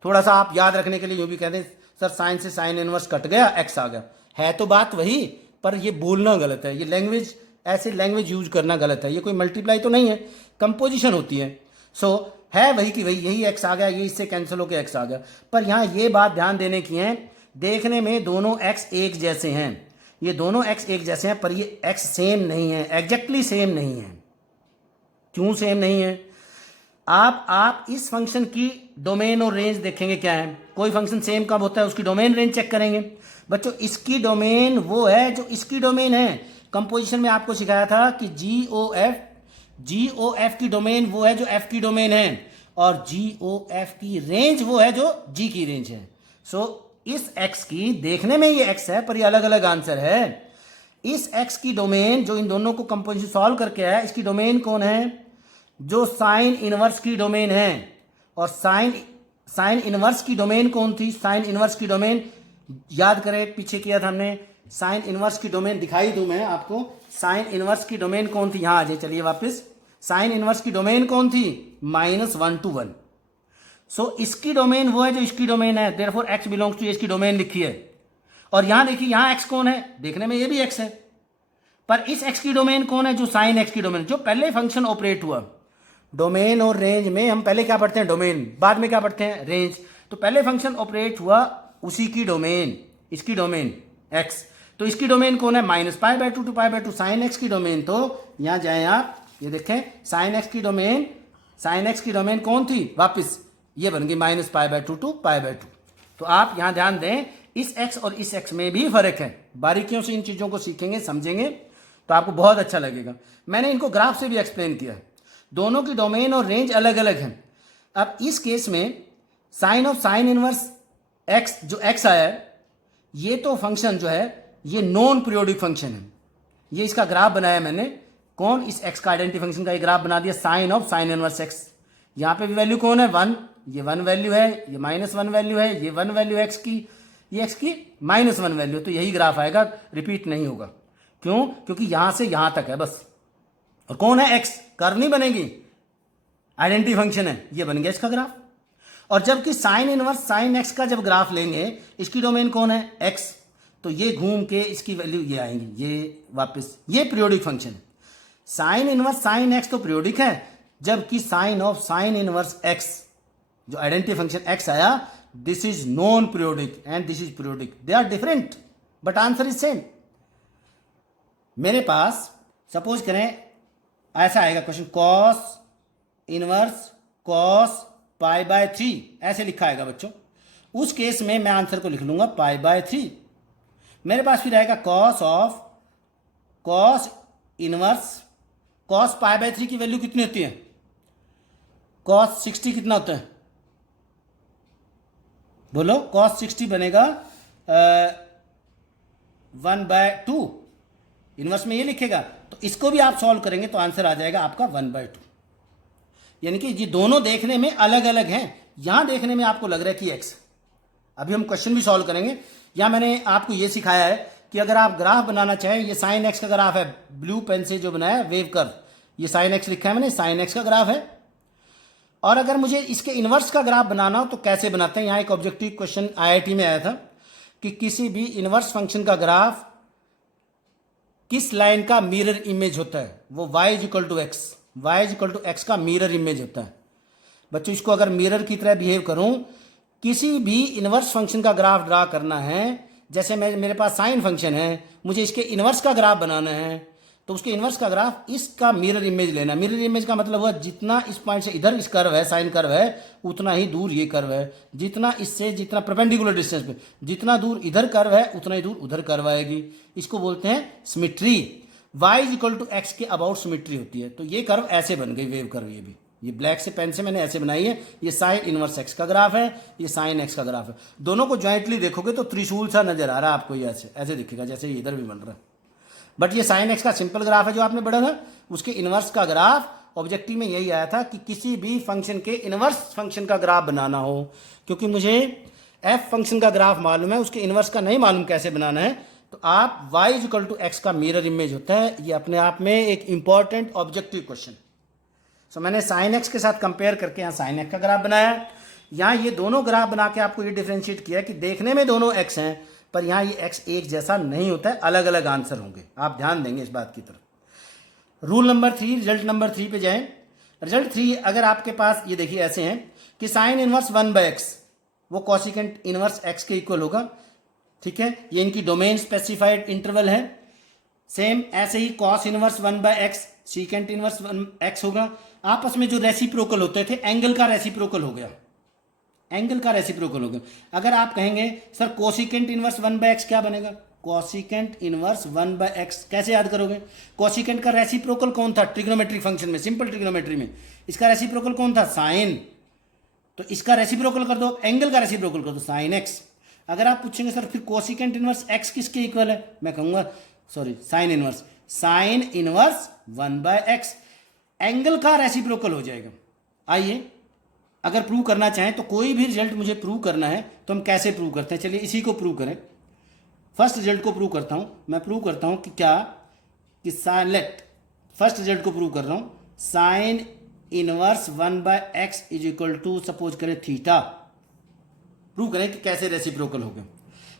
थोड़ा सा आप याद रखने के लिए यूं भी कहते हैं सर साइन से साइन इनवर्स कट गया, एक्स आ गया। है तो बात वही, पर ये बोलना गलत है, ये लैंग्वेज, ऐसे लैंग्वेज यूज करना गलत है। ये कोई मल्टीप्लाई तो नहीं है, कंपोजिशन होती है। सो है वही कि वही, यही एक्स आ गया, ये इससे कैंसिल होकर एक्स आ गया। पर यहाँ ये बात ध्यान देने की है, देखने में दोनों एक्स एक जैसे हैं, ये दोनों एक्स एक जैसे हैं, पर ये एक्स सेम नहीं है, एग्जैक्टली सेम नहीं है। क्यों सेम नहीं है? आप इस फंक्शन की डोमेन और रेंज देखेंगे क्या है। कोई फंक्शन सेम कब होता है? उसकी डोमेन रेंज चेक करेंगे। बच्चों इसकी डोमेन वो है जो इसकी डोमेन है। कंपोजिशन में आपको सिखाया था कि जी ओ एफ की डोमेन वो है जो एफ की डोमेन है, और जी ओ एफ की रेंज वो है जो जी की रेंज है। सो इस एक्स की, देखने में ये एक्स है पर ये अलग अलग आंसर है। इस एक्स की डोमेन जो इन दोनों को कंपोजिशन सॉल्व करके आया, इसकी डोमेन कौन है? जो साइन इनवर्स की डोमेन है। और साइन इनवर्स की डोमेन कौन थी? साइन इनवर्स की डोमेन याद करें, पीछे किया था हमने। साइन इनवर्स की डोमेन दिखाई दूं मैं आपको, साइन इनवर्स की डोमेन कौन थी? यहां आ जाए, चलिए वापस। साइन इनवर्स की डोमेन कौन थी? -1 to 1। सो इसकी डोमेन वो है जो इसकी डोमेन है, देयरफॉर एक्स बिलोंग्स टू इसकी डोमेन लिखी है। और यहां देखिए, यहां एक्स कौन है? देखने में ये भी एक्स है, पर इस एक्स की डोमेन कौन है? जो साइन एक्स की डोमेन, जो पहले फंक्शन ऑपरेट हुआ। डोमेन और रेंज में हम पहले क्या पढ़ते हैं? डोमेन, बाद में क्या पढ़ते हैं? रेंज। तो पहले फंक्शन ऑपरेट हुआ उसी की डोमेन, इसकी डोमेन एक्स। तो इसकी डोमेन कौन है? -π/2 to π/2। साइन एक्स की डोमेन, तो यहां जाएं आप, ये देखें साइन एक्स की डोमेन कौन थी? वापिस ये बन गई -π/2 to π/2। तो आप यहां ध्यान दें, इस एक्स और इस एक्स में भी फर्क है। बारीकियों से इन चीजों को सीखेंगे, समझेंगे तो आपको बहुत अच्छा लगेगा। मैंने इनको ग्राफ से भी एक्सप्लेन किया है, दोनों की डोमेन और रेंज अलग अलग है। अब इस केस में sine of sine inverse x, जो एक्स आया है, ये तो फंक्शन जो है ये नॉन पीरियोडिक फंक्शन है। ये इसका ग्राफ बनाया मैंने, कौन? इस एक्स का आइडेंटिटी फंक्शन का ये ग्राफ बना दिया, sine of sine inverse x. यहां पे भी वैल्यू कौन है? 1। ये 1 वैल्यू है, ये -1 वैल्यू है, ये 1 वैल्यू एक्स की, ये एक्स की -1 वैल्यू। तो यही ग्राफ आएगा, रिपीट नहीं होगा। क्यों? क्योंकि यहां से यहां तक है बस। और कौन है? एक्स। कर्व नहीं बनेगी, आइडेंटिटी फंक्शन है, ये बन गया इसका ग्राफ। और जबकि साइन इनवर्स साइन एक्स का जब ग्राफ लेंगे, इसकी डोमेन कौन है? एक्स। तो ये घूम के इसकी वैल्यू ये आएंगी, ये वापस, ये पीरियोडिक फंक्शन है। साइन इनवर्स साइन एक्स तो पीरियोडिक है, जबकि sine of sine inverse x, जो आइडेंटिटी फंक्शन एक्स आया, this is non periodic and this is periodic. They are different but answer is same. मेरे पास सपोज करें ऐसा आएगा क्वेश्चन, कॉस इनवर्स कॉस π/3 ऐसे लिखा आएगा बच्चों। उस केस में मैं आंसर को लिख लूंगा π/3। मेरे पास फिर आएगा cos of cos inverse cos π/3 की वैल्यू कितनी होती है? कॉस 60 कितना होता है? बोलो, कॉस 60 बनेगा 1/2। इनवर्स में ये लिखेगा, तो इसको भी आप सॉल्व करेंगे तो आंसर आ जाएगा आपका 1/2। यानी कि ये दोनों देखने में अलग अलग हैं। यहां देखने में आपको लग रहा है कि एक्स। अभी हम क्वेश्चन भी सॉल्व करेंगे। यहां मैंने आपको ये सिखाया है कि अगर आप ग्राफ बनाना चाहें, ये साइन एक्स का ग्राफ है, ब्लू पेन से जो बनाया वेव कर्व, ये साइन एक्स लिखा है मैंने, साइन एक्स का ग्राफ है। और अगर मुझे इसके इनवर्स का ग्राफ बनाना हो तो कैसे बनाते हैं? यहाँ एक ऑब्जेक्टिव क्वेश्चन IIT में आया था कि किसी भी इनवर्स फंक्शन का ग्राफ किस लाइन का मिरर इमेज होता है? वो y = x, y = x का मिरर इमेज होता है। बच्चों इसको अगर मिरर की तरह बिहेव करूं, किसी भी इनवर्स फंक्शन का ग्राफ ड्रा करना है, जैसे मेरे पास साइन फंक्शन है, मुझे इसके इनवर्स का ग्राफ बनाना है, तो उसके इनवर्स का ग्राफ इसका मिरर इमेज लेना। मिरर इमेज का मतलब हुआ जितना इस पॉइंट से इधर इस कर्व है, साइन कर्व है, उतना ही दूर ये कर्व है। जितना इससे, जितना परपेंडिकुलर डिस्टेंस पे, जितना दूर इधर कर्व है उतना ही दूर उधर कर्व आएगी। इसको बोलते हैं सिमेट्री। y = x के अबाउट सिमेट्री होती है। तो ये कर्व ऐसे बन गई, वेव कर्व ये भी। ये ब्लैक से पेन से मैंने ऐसे बनाई है, ये साइन इनवर्स एक्स का ग्राफ है, ये साइन एक्स का ग्राफ है। दोनों को ज्वाइंटली देखोगे तो त्रिशूल सा नजर आ रहा है आपको, ये ऐसे ऐसे दिखेगा जैसे इधर भी बन रहा है। बट ये साइन एक्स का सिंपल ग्राफ है जो आपने पढ़ा था, उसके इनवर्स का ग्राफ ऑब्जेक्टिव में यही आया था कि किसी भी फंक्शन के इनवर्स फंक्शन का ग्राफ बनाना हो, क्योंकि मुझे एफ फंक्शन का ग्राफ मालूम है, उसके इनवर्स का नहीं मालूम कैसे बनाना है। तो आप y इक्वल टू एक्स का मिरर इमेज होता है, ये अपने आप में एक इंपॉर्टेंट ऑब्जेक्टिव क्वेश्चन। सो मैंने साइन एक्स के साथ कंपेयर करके यहाँ साइन एक्स का ग्राफ बनाया, यहाँ ये दोनों ग्राफ बना के आपको ये डिफ्रेंशिएट किया कि देखने में दोनों एक्स हैं, पर यहाँ ये एक्स एक जैसा नहीं होता है, अलग अलग आंसर होंगे। आप ध्यान देंगे इस बात की तरफ। रूल नंबर 3, रिजल्ट नंबर 3 पे जाएं। रिजल्ट 3, अगर आपके पास ये देखिए ऐसे हैं कि साइन इनवर्स 1/x वो कॉसिकेंट इनवर्स x के इक्वल होगा, ठीक है, ये इनकी डोमेन स्पेसिफाइड इंटरवल है। सेम ऐसे ही cos inverse 1/x secant inverse 1x होगा। आपस में जो रेसिप्रोकल होते थे, एंगल का रेसिप्रोकल हो गया, एंगल का रेसिप्रोकल हो गया। अगर आप कहेंगे सर कोसिकेंट इनवर्स 1/x क्या बनेगा, कोसिकेंट इनवर्स 1/x कैसे याद करोगे? कोसिकेंट का रेसिप्रोकल कौन था ट्रिग्नोमेट्रिक फंक्शन में, सिंपल ट्रिग्नोमेट्री में इसका रेसिप्रोकल कौन था, साइन। तो इसका रेसिप्रोकल कर दो, एंगल का रेसिप्रोकल कर दो, साइन एक्स। अगर आप पूछेंगे सर फिर कोसिकेंट इनवर्स x किसके इक्वल है, मैं कहूंगा sorry sine inverse, sign inverse 1/x angle का रेसिप्रोकल हो जाएगा। आइए अगर प्रूव करना चाहें तो कोई भी रिजल्ट मुझे प्रूव करना है तो हम कैसे प्रूव करते हैं, चलिए इसी को प्रूव करें। फर्स्ट रिजल्ट को प्रूव करता हूं, मैं प्रूव करता हूं कि क्या कि साइन, लेट फर्स्ट रिजल्ट को प्रूव कर रहा हूं, sine inverse 1/x is equal to suppose करें थीटा। प्रूव करें कि कैसे रेसिप्रोकल हो गया।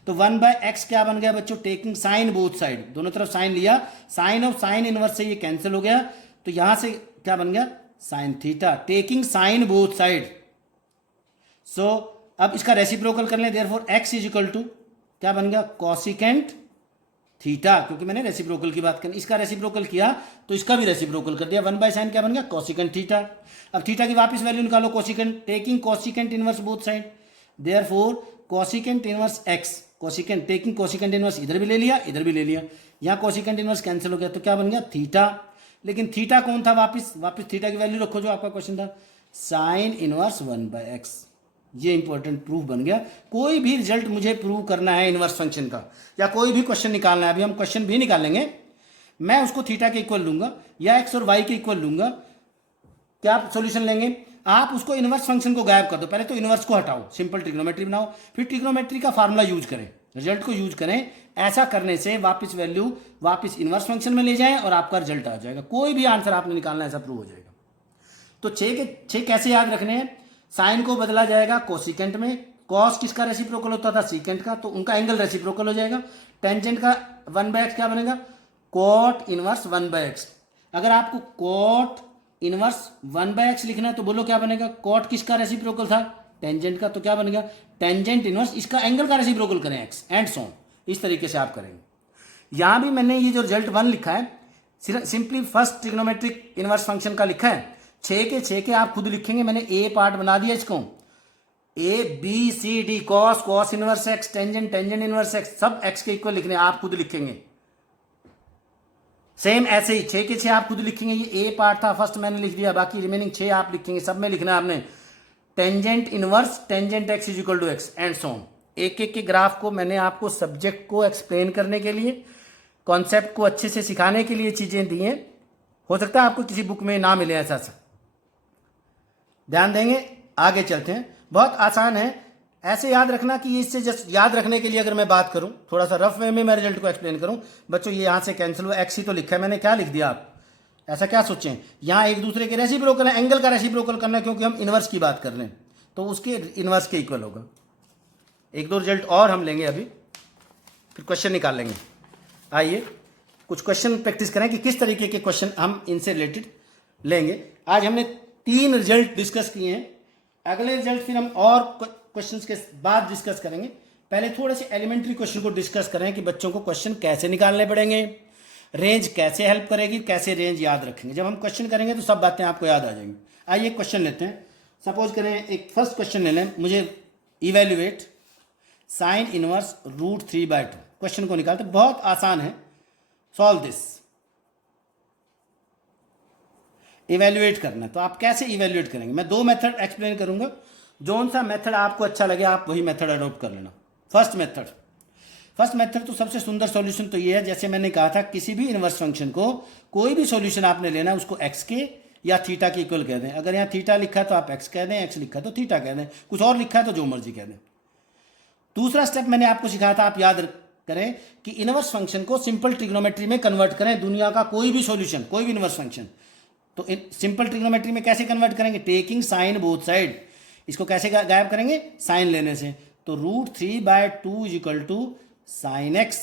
तो 1/x क्या बन गया बच्चों, टेकिंग साइन बोथ साइड, दोनों तरफ साइन लिया, साइन ऑफ साइन इनवर्स से ये कैंसिल हो गया, तो यहां से क्या बन गया sine theta, taking sine both side. So अब इसका रेसिप्रोकल कर लें, therefore x is equal to क्या बन गया कॉसिकेंट थीटा, क्योंकि मैंने रेसिप्रोकल की बात करी, इसका रेसिप्रोकल किया तो इसका भी रेसिप्रोकल कर दिया, 1/sin क्या बन गया कॉसिकेंट थीटा। अब थीटा की वापस वैल्यू निकालो, cosecant taking cosecant inverse both side, therefore cosecant inverse x, cosecant taking cosecant inverse इधर भी ले लिया इधर भी ले लिया, यहाँ कॉसिकेंट इनवर्स कैंसिल हो गया, तो क्या बन गया थीटा। लेकिन थीटा कौन था, वापस थीटा की वैल्यू रखो जो आपका क्वेश्चन था, साइन इनवर्स 1/x। ये इंपॉर्टेंट प्रूफ बन गया। कोई भी रिजल्ट मुझे प्रूव करना है इनवर्स फंक्शन का, या कोई भी क्वेश्चन निकालना है, अभी हम क्वेश्चन भी निकालेंगे, मैं उसको थीटा के इक्वल लूंगा या एक्स और वाई के इक्वल लूंगा। क्या आप सोल्यूशन लेंगे, आप उसको इनवर्स फंक्शन को गायब कर दो, पहले तो इनवर्स को हटाओ, सिंपल ट्रिग्नोमेट्री बनाओ, फिर ट्रिग्नोमेट्री का फार्मूला यूज करें, रिजल्ट को यूज करें। ऐसा करने से वापस वैल्यू वापस इनवर्स फंक्शन में ले जाएं और आपका रिजल्ट आ जाएगा। कोई भी आंसर आपने निकालना है ऐसा प्रूव हो जाएगा। तो 6 के 6 कैसे याद रखने हैं, साइन को बदला जाएगा कोसिकेंट में, कॉस किसका रेसिप्रोकल होता था सीकेंट का, तो उनका एंगल रेसिप्रोकल हो जाएगा। टेंजेंट का 1/x क्या बनेगा कॉट इनवर्स 1/x। अगर आपको कॉट इनवर्स 1/x लिखना है तो बोलो क्या बनेगा, कॉट किसका रेसिप्रोकल था टेंजेंट का, तो क्या बनेगा टेंजेंट इनवर्स इसका एंगल का रेसिप्रोकल करें x एंड सो ऑन। इस तरीके से आप करेंगे। यहां भी मैंने ये जो रिजल्ट 1 लिखा है simply first trigonometric inverse function का लिखा है। 6 के आप खुद लिखेंगे, मैंने ए पार्ट बना दिया इसको, ABCD cos inverse x, tangent inverse x, सब x के इक्वल लिखने आप खुद लिखेंगे। सेम ऐसे ही 6 के 6 आप खुद लिखेंगे, ये ए पार्ट था फर्स्ट मैंने लिख दिया, बाकी रिमेनिंग 6 आप लिखेंगे, सब में लिखना है आपने tangent inverse tangent x is equal to x and so on. एक के ग्राफ को मैंने आपको सब्जेक्ट को एक्सप्लेन करने के लिए, कॉन्सेप्ट को अच्छे से सिखाने के लिए चीजें दी हैं। हो सकता है आपको किसी बुक में ना मिले ऐसा सा, ध्यान देंगे। आगे चलते हैं, बहुत आसान है, ऐसे याद रखना कि ये इससे जस्ट याद रखने के लिए अगर मैं बात करूं थोड़ा सा रफ वे में मैं रिजल्ट को एक्सप्लेन करूं। बच्चों ये यहां से कैंसिल हुआ, एक्स ही तो लिखा है मैंने, क्या लिख दिया आप, ऐसा क्या सोचें, यहां एक दूसरे के रेसिप्रोकल है, एंगल का रेसिप्रोकल करना है क्योंकि हम इनवर्स की बात कर रहे हैं, तो उसके इनवर्स के इक्वल होगा। एक दो रिजल्ट और हम लेंगे अभी, फिर क्वेश्चन निकाल लेंगे। आइए कुछ क्वेश्चन प्रैक्टिस करें कि किस तरीके के क्वेश्चन हम इनसे रिलेटेड लेंगे। आज हमने 3 रिजल्ट डिस्कस किए हैं, अगले रिजल्ट फिर हम और क्वेश्चंस के बाद डिस्कस करेंगे। पहले थोड़े से एलिमेंट्री क्वेश्चन को डिस्कस करें कि बच्चों को क्वेश्चन कैसे निकालने पड़ेंगे, रेंज कैसे हेल्प करेगी, कैसे रेंज याद रखेंगे। जब हम क्वेश्चन करेंगे तो सब बातें आपको याद आ जाएंगी। आइए क्वेश्चन लेते हैं, सपोज करें एक फर्स्ट क्वेश्चन ले लें, मुझे इवेल्युएट साइन इनवर्स √3/2। क्वेश्चन को निकालते, बहुत आसान है, सॉल्व दिस। इवेल्युएट करना है। तो आप कैसे इवेल्युएट करेंगे, मैं दो मेथड एक्सप्लेन करूंगा, जौन सा मेथड आपको अच्छा लगे आप वही मेथड अडॉप्ट कर लेना। फर्स्ट मेथड तो सबसे सुंदर सॉल्यूशन तो ये है, जैसे मैंने कहा था किसी भी इनवर्स फंक्शन को कोई भी सॉल्यूशन आपने लेना है उसको एक्स के या थीटा के इक्वल कह दें। अगर यहाँ थीटा लिखा है तो आप एक्स कह दें, एक्स लिखा है तो थीटा कह दें, कुछ और लिखा है तो जो मर्जी कह दें। दूसरा स्टेप मैंने आपको सिखाया था, आप याद करें कि इनवर्स फंक्शन को सिंपल ट्रिग्नोमेट्री में कन्वर्ट करें, दुनिया का कोई भी सॉल्यूशन, कोई भी इनवर्स फंक्शन। तो सिंपल ट्रिग्नोमेट्री में कैसे कन्वर्ट करेंगे, टेकिंग साइन बोथ साइड। इसको कैसे गायब करेंगे, साइन लेने से। तो √3/2 is equal to sine x,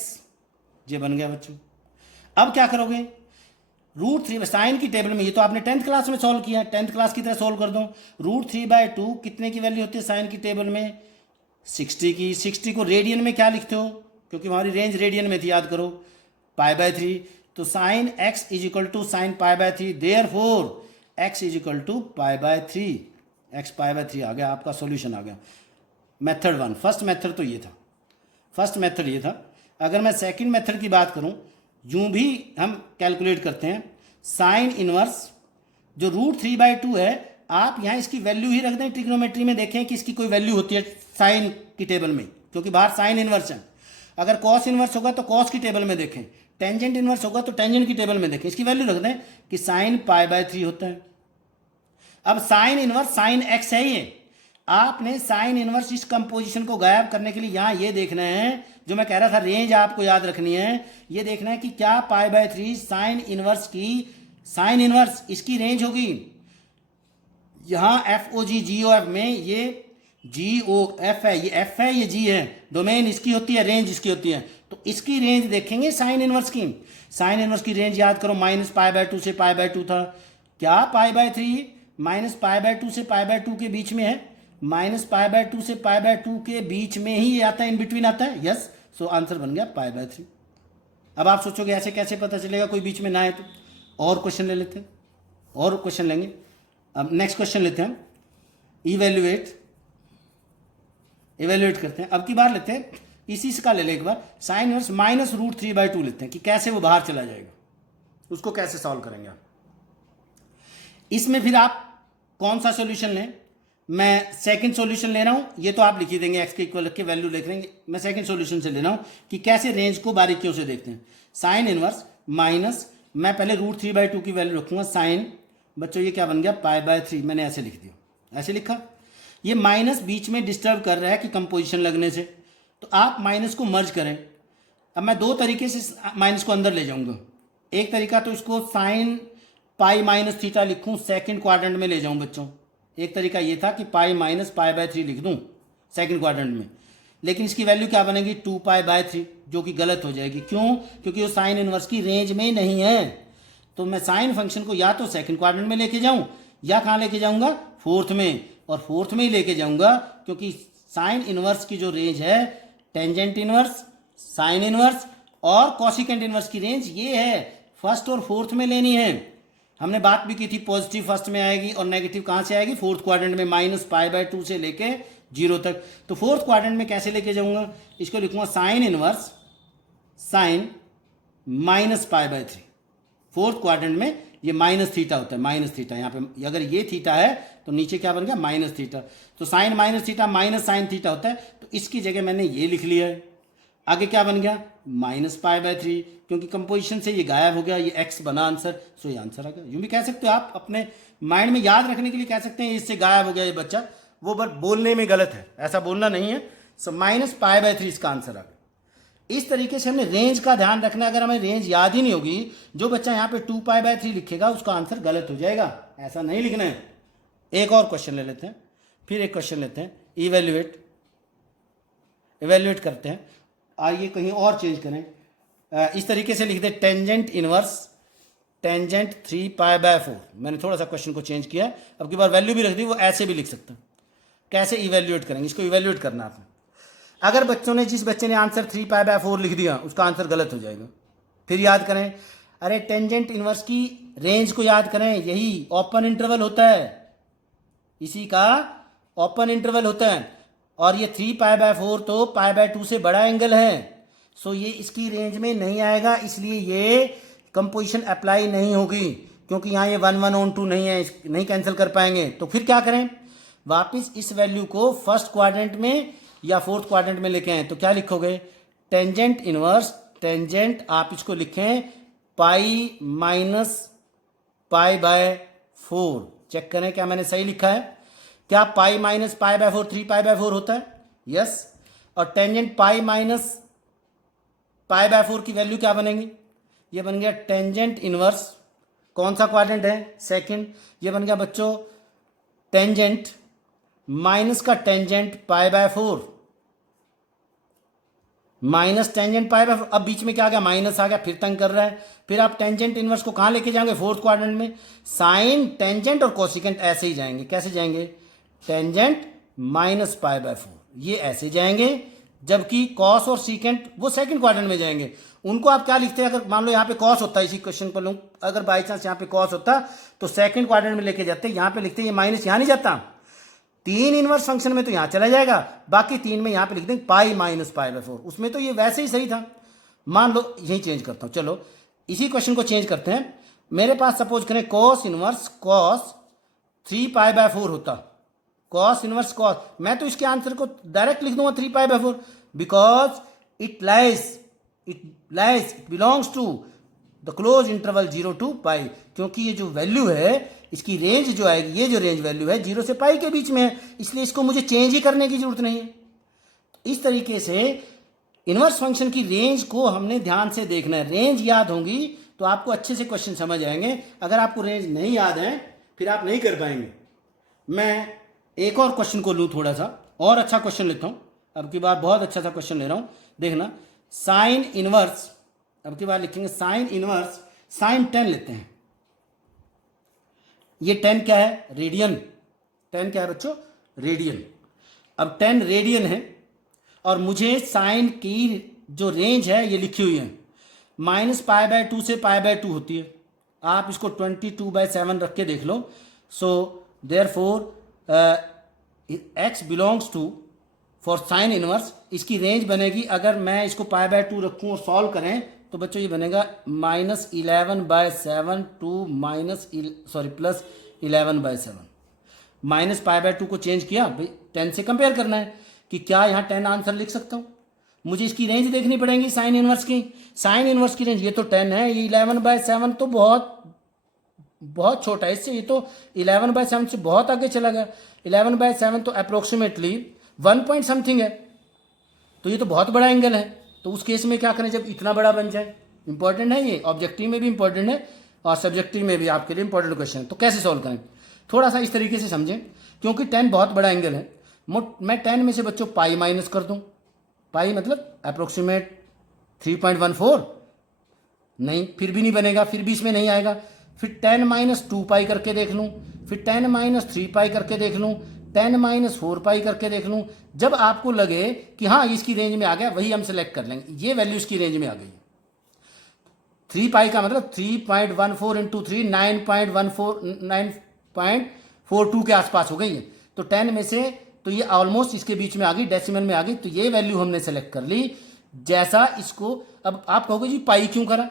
ये बन गया बच्चों। अब क्या करोगे, √3 साइन की टेबल में, ये तो आपने 10th क्लास में सॉल्व किया है, 10th क्लास की तरह सॉल्व कर दो। √3/2 कितने की वैल्यू होती है साइन की टेबल में, 60 की। 60 को रेडियन में क्या लिखते हो, क्योंकि हमारी रेंज रेडियन में थी, याद करो, π/3। तो sine X is equal to sine π/3, therefore X is equal to π/3, X π/3 आ गया, आपका सॉल्यूशन आ गया। मेथड 1, फर्स्ट मेथड तो ये था, फर्स्ट मेथड ये था। अगर मैं सेकंड मेथड की बात करूं, यूं भी हम कैलकुलेट करते हैं साइन इनवर्स जो √3/2 है, आप यहां इसकी वैल्यू ही रख दें, ट्रिग्नोमेट्री में देखें कि इसकी कोई वैल्यू होती है साइन की टेबल में, क्योंकि बाहर साइन इनवर्स है। अगर कॉस इनवर्स होगा तो कॉस की टेबल में देखें, टेंजेंट इनवर्स होगा तो टेंजेंट की टेबल में देखें, इसकी वैल्यू रख दें कि साइन π/3 होता है। अब साइन इनवर्स साइन एक्स है, ये आपने साइन इनवर्स इस कंपोजिशन को गायब करने के लिए यहां ये देखना है, जो मैं कह रहा था रेंज आपको याद रखनी है, ये देखना है कि क्या π/3 साइन इनवर्स की, साइन इनवर्स इसकी रेंज होगी। यहां FOG GOF में ये GOF है, ये F है, ये G है, डोमेन इसकी होती है, रेंज इसकी होती है। तो इसकी रेंज देखेंगे साइन इनवर्स की। साइन इनवर्स की रेंज याद करो, -π/2 से π/2 था। क्या π/3 -π/2 से π/2 के बीच में है, -π/2 से π/2 के बीच में ही आता है, इन बिटवीन आता है, यस। सो आंसर बन गया π/3। अब आप सोचोगे ऐसे कैसे पता चलेगा, कोई बीच में ना है तो। और क्वेश्चन ले लेते हैं, और क्वेश्चन लेंगे। अब नेक्स्ट क्वेश्चन लेते हैं हम, इवेल्युएट करते हैं। अब की बार लेते हैं इसी का ले लें एक बार, साइन इनवर्स -√3/2 लेते हैं कि कैसे वो बाहर चला जाएगा, उसको कैसे सॉल्व करेंगे आप। इसमें फिर आप कौन सा सॉल्यूशन लें, मैं सेकंड सॉल्यूशन ले रहा हूं, ये तो आप लिख ही देंगे, एक्स के इक्वल रख के वैल्यू लिख लेंगे। मैं सेकंड सॉल्यूशन से ले रहा हूं कि कैसे रेंज को बारीकियों से देखते हैं। साइन इनवर्स माइनस, मैं पहले √3/2 की वैल्यू रखूंगा, साइन, बच्चों ये क्या बन गया π/3, मैंने ऐसे लिख दिया, ऐसे लिखा। ये माइनस बीच में डिस्टर्ब कर रहा है कि कंपोजिशन लगने से, तो आप माइनस को मर्ज करें। अब मैं दो तरीके से माइनस को अंदर ले जाऊंगा। एक तरीका तो इसको साइन π-θ लिखूं, सेकंड क्वाड्रेंट में ले जाऊं बच्चों। एक तरीका ये था कि π- π/3 लिख दूं सेकंड क्वाड्रेंट में, लेकिन इसकी वैल्यू क्या बनेगी 2π/3, जो कि गलत हो जाएगी। क्यों, क्योंकि वो साइन इनवर्स की रेंज में नहीं है। तो मैं साइन फंक्शन को या तो सेकंड क्वाड्रेंट में लेके जाऊं, या कहाँ लेके जाऊंगा, फोर्थ में। और फोर्थ में ही लेके जाऊंगा क्योंकि साइन इनवर्स की जो रेंज है, टेंजेंट इनवर्स, साइन इनवर्स और कॉसिकेंट इनवर्स की रेंज ये है, फर्स्ट और फोर्थ में लेनी है। हमने बात भी की थी, पॉजिटिव फर्स्ट में आएगी और नेगेटिव कहाँ से आएगी, फोर्थ क्वाड्रेंट में, -π/2 से लेके 0 तक। तो फोर्थ क्वाड्रेंट में कैसे लेके जाऊंगा, इसको लिखूंगा sine inverse sine -π/3। Fourth quadrant में ये -θ होता है, -θ यहाँ पे, अगर ये थीटा है तो नीचे क्या बन गया -θ। तो साइन -θ माइनस साइन थीटा होता है, तो इसकी जगह मैंने ये लिख लिया है। आगे क्या बन गया -π/3, क्योंकि कंपोजिशन से ये गायब हो गया, ये x बना आंसर, सो ये आंसर आ गया। यूं भी कह सकते हो आप, अपने माइंड में याद रखने के लिए कह सकते हैं इससे गायब हो गया ये बच्चा, वो बट बोलने में गलत है, ऐसा बोलना नहीं है। सो -π/3 इसका आंसर आ गया। इस तरीके से हमने रेंज का ध्यान रखना। अगर हमें रेंज याद ही नहीं होगी, जो बच्चा यहाँ पे 2π/3 लिखेगा उसका आंसर गलत हो जाएगा, ऐसा नहीं लिखना है। एक और क्वेश्चन ले लेते हैं, फिर एक क्वेश्चन लेते हैं, इवेल्युएट करते हैं। आइए कहीं और चेंज करें, इस तरीके से लिख दे, टेंजेंट इनवर्स टेंजेंट 3π/4। मैंने थोड़ा सा क्वेश्चन को चेंज किया, अब की बार वैल्यू भी रख दी, वो ऐसे भी लिख सकते हैं। कैसे इवेल्युएट करेंगे, इसको इवेल्युएट करना आपने। अगर बच्चों ने, जिस बच्चे ने आंसर 3π/4 लिख दिया, उसका आंसर गलत हो जाएगा। फिर याद करें, अरे टेंजेंट इनवर्स की रेंज को याद करें, यही ओपन इंटरवल होता है, इसी का ओपन इंटरवल होता है। और ये 3π/4 तो π/2 से बड़ा एंगल है, सो ये इसकी रेंज में नहीं आएगा, इसलिए ये कंपोजिशन अप्लाई नहीं होगी। क्योंकि यहाँ ये 1 1 ऑन 2 नहीं है, नहीं कैंसिल कर पाएंगे। तो फिर क्या करें, वापस इस वैल्यू को फर्स्ट क्वाड्रेंट में या फोर्थ क्वाड्रेंट में लेके आए। तो क्या लिखोगे, टेंजेंट इनवर्स, टेंजेंट आप इसको लिखें pi minus pi by 4। Check करें क्या मैंने सही लिखा है। क्या pi minus pi by 4 3 pi by 4 होता है? यस। और tangent pi minus pi by 4 की वैल्यू क्या बनेगी? ये बन गया टेंजेंट इनवर्स, कौन सा क्वाड्रेंट है? सेकंड। ये बन गया बच्चों टेंजेंट माइनस का tangent pi by 4 minus tangent pi by 4। अब बीच में क्या आ गया, माइनस आ गया, फिर तंग कर रहा है। फिर आप टेंजेंट इनवर्स को कहां लेके जाएंगे? फोर्थ क्वाड्रेंट में। साइन टेंजेंट और कोसिकेंट ऐसे ही जाएंगे। कैसे जाएंगे? टेंजेंट माइनस पाई बाय 4 ये ऐसे जाएंगे, जबकि कॉस और सीकेंट वो सेकंड क्वाड्रेंट में जाएंगे। उनको आप क्या लिखते हैं? अगर मान लो यहाँ पे कॉस होता है, इसी क्वेश्चन पर लूँ, अगर बाई चांस यहाँ पे कॉस होता तो सेकंड क्वाड्रेंट में लेके जाते, यहाँ पे लिखते ये माइनस यहाँ नहीं जाता, 3 इनवर्स फंक्शन में तो यहाँ चला जाएगा, बाकी 3 में यहाँ पे लिख देंगे पाई माइनस पाई बाय 4। उसमें तो ये वैसे ही सही था। मान लो यही चेंज करता हूँ, चलो इसी क्वेश्चन को चेंज करते हैं। मेरे पास सपोज करें cos inverse cos 3 pi by 4 होता, कॉस इनवर्स कॉस, मैं तो इसके आंसर को डायरेक्ट लिख दूंगा 3 pi by 4, because it belongs to the close interval 0 to pi. क्योंकि ये जो वैल्यू है इसकी रेंज जो आएगी, ये जो रेंज वैल्यू है 0 से पाई के बीच में है, इसलिए इसको मुझे चेंज ही करने की जरूरत नहीं है। इस तरीके से इनवर्स फंक्शन की रेंज को हमने ध्यान से देखना है। रेंज याद होंगी तो आपको अच्छे से क्वेश्चन समझ आएंगे। अगर आपको रेंज नहीं याद है फिर आप नहीं कर पाएंगे। मैं एक और क्वेश्चन को लूँ, थोड़ा सा और अच्छा क्वेश्चन लेता हूँ। अब की बार बहुत अच्छा सा क्वेश्चन ले रहा हूँ, देखना। साइन इनवर्स, अब की बार लिखेंगे साइन इनवर्स साइन 10 लेते हैं। ये 10 क्या है? रेडियन। 10 क्या है बच्चों? रेडियन। अब 10 रेडियन है और मुझे साइन की जो रेंज है ये लिखी हुई है, माइनस पाई बाय 2 से पाई बाय 2 होती है। आप इसको 22/7 रख के देख लो। So therefore X belongs to for sine inverse, इसकी रेंज बनेगी, अगर मैं इसको पाई बाय 2 रखूँ और सॉल्व करें तो बच्चों ये बनेगा -11/7 two plus 11/7। Minus pi bye 2 को चेंज किया भाई, 10 से कंपेयर करना है कि क्या यहाँ 10 आंसर लिख सकता हूँ। मुझे इसकी रेंज देखनी पड़ेगी साइन इनवर्स की। साइन इनवर्स की रेंज ये तो 10 है, ये 11/7 तो बहुत छोटा है इससे, ये तो 11/7 से बहुत आगे चला गया। 11/7 तो अप्रोक्सीमेटली 1 पॉइंट समथिंग है, तो ये तो बहुत बड़ा एंगल है। तो उस केस में क्या करें जब इतना बड़ा बन जाए? इंपॉर्टेंट है ये, ऑब्जेक्टिव में भी इंपॉर्टेंट है और सब्जेक्टिव में भी आपके लिए इंपॉर्टेंट क्वेश्चन है। तो कैसे सॉल्व करें, थोड़ा सा इस तरीके से समझें। क्योंकि 10 बहुत बड़ा एंगल है, मैं 10 में से बच्चों पाई माइनस कर दूं। पाई मतलब अप्रोक्सीमेट 3.14, नहीं फिर भी नहीं बनेगा, फिर भी इसमें नहीं आएगा। फिर 10 माइनस 2 पाई करके देख लूँ, फिर 10 माइनस 3 पाई करके देख लूँ, 10 माइनस 4 पाई करके देख लूँ। जब आपको लगे कि हाँ इसकी रेंज में आ गया, वही हम सेलेक्ट कर लेंगे। ये वैल्यू इसकी रेंज में आ गई। 3 पाई का मतलब 3.14 इंटू 3 9.42 के आसपास हो गई है। तो 10 में से तो ये ऑलमोस्ट इसके बीच में आ गई, डेसिमल में आ गई। तो ये वैल्यू हमने सेलेक्ट कर ली। जैसा इसको, अब आप कहोगे जी पाई क्यों करा?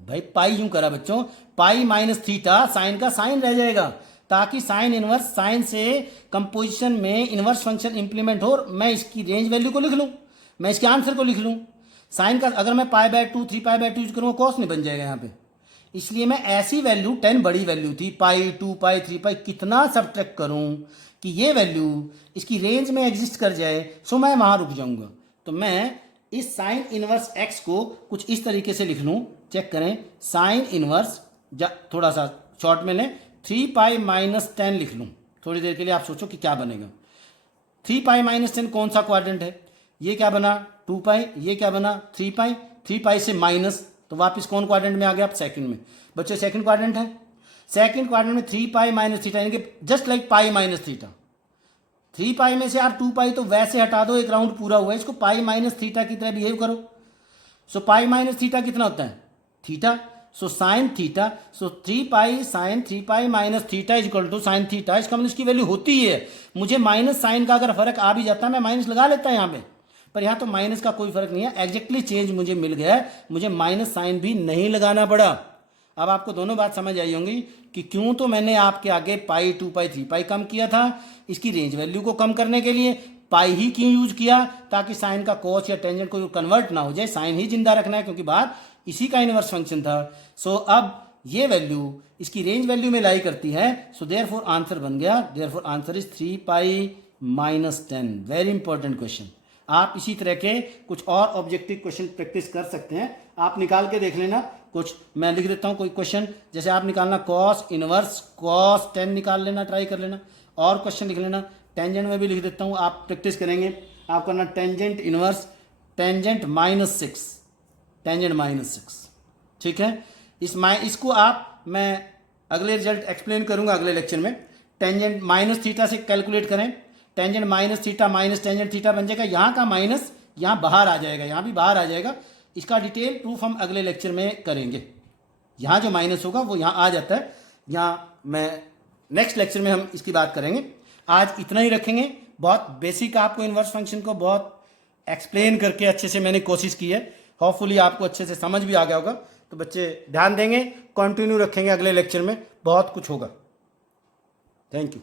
भाई पाई क्यों करा बच्चों? पाई माइनस थीटा, साइन का साइन रह जाएगा, ताकि साइन इनवर्स, साइन से कंपोजिशन में इनवर्स फंक्शन इंप्लीमेंट हो, मैं इसकी रेंज वैल्यू को लिख लूँ, मैं इसके आंसर को लिख लूँ। साइन का अगर मैं pi by 2 3 pi bye 2 use करूँगा, कॉस नहीं बन जाएगा यहाँ पे। इसलिए मैं ऐसी वैल्यू, 10 बड़ी वैल्यू थी, पाई 2 पाई 3 पाई, कितना सब्ट्रैक्ट करूँ कि ये वैल्यू इसकी रेंज में एग्जिस्ट कर जाए, सो मैं वहाँ रुक जाऊँगा। तो मैं इस साइन इनवर्स एक्स को कुछ इस तरीके से लिख लूँ। चेक करें, साइन इनवर्स, थोड़ा सा शॉर्ट में लें, 3 पाई माइनस 10 लिख लूँ। थोड़ी देर के लिए आप सोचो कि क्या बनेगा। 3 पाई माइनस 10 कौन सा क्वाड्रेंट है? ये क्या बना 2 पाई, ये क्या बना 3 पाई। 3 पाई से माइनस, तो वापस कौन क्वाड्रेंट में आ गया? आप सेकंड में। बच्चों सेकंड क्वाड्रेंट है, सेकंड क्वाड्रेंट में 3 पाई माइनस थीटा, यानी कि जस्ट लाइक पाई माइनस थीटा। 3 पाई में से आप 2 पाई तो वैसे हटा दो, एक राउंड पूरा हुआ है, इसको पाई माइनस थीटा की तरह बिहेव करो। सो पाई माइनस थीटा कितना होता है? Theta. So sine theta, so 3 pi sine 3 pi minus theta is equal to sine theta. इसका मतलब इसकी वैल्यू होती ही है। मुझे माइनस साइन का अगर फर्क आ भी जाता है, मैं माइनस लगा लेता यहाँ पे, पर यहाँ तो माइनस का कोई फर्क नहीं है, एग्जैक्टली चेंज मुझे मिल गया, मुझे माइनस साइन भी नहीं लगाना पड़ा। अब आपको दोनों बात समझ आई होंगी कि क्यों तो मैंने आपके आगे पाई 2 पाई 3 पाई कम किया था। इसकी रेंज वैल्यू को कम करने के लिए पाई ही क्यों यूज किया, ताकि साइन का कोस या टेंजेंट को कन्वर्ट ना हो जाए, साइन ही जिंदा रखना है क्योंकि बाहर इसी का इनवर्स फंक्शन था। सो अब ये वैल्यू इसकी रेंज वैल्यू में लाई करती है। सो देयरफॉर आंसर बन गया, therefore answer is 3 pi minus 10। Very important question. आप इसी तरह के कुछ और ऑब्जेक्टिव क्वेश्चन प्रैक्टिस कर सकते हैं। आप निकाल के देख लेना कुछ, मैं लिख देता हूं कोई क्वेश्चन, जैसे आप निकालना कॉस इनवर्स कॉस 10 निकाल लेना, ट्राई कर लेना। और क्वेश्चन लिख लेना, टेंजेंट में भी लिख देता हूं, आप प्रैक्टिस करेंगे। आप करना टेंजेंट इनवर्स टेंजेंट -6, टेंजेंट -6, ठीक है। इसको आप मैं अगले रिजल्ट एक्सप्लेन करूंगा अगले लेक्चर में। टेंजेंट माइनस थीटा से कैलकुलेट करें, tangent minus theta minus tangent theta बन जाएगा, यहाँ का माइनस यहाँ बाहर आ जाएगा, यहाँ भी बाहर आ जाएगा। इसका डिटेल प्रूफ हम अगले लेक्चर में करेंगे। यहाँ जो माइनस होगा वो यहाँ आ जाता है, यहाँ मैं नेक्स्ट लेक्चर में हम इसकी बात करेंगे। आज इतना ही रखेंगे। बहुत बेसिक आपको इनवर्स फंक्शन को बहुत एक्सप्लेन करके अच्छे से मैंने कोशिश की है। होपफुली आपको अच्छे से समझ भी आ गया होगा। तो बच्चे ध्यान देंगे, कंटिन्यू रखेंगे, अगले लेक्चर में बहुत कुछ होगा। Thank you.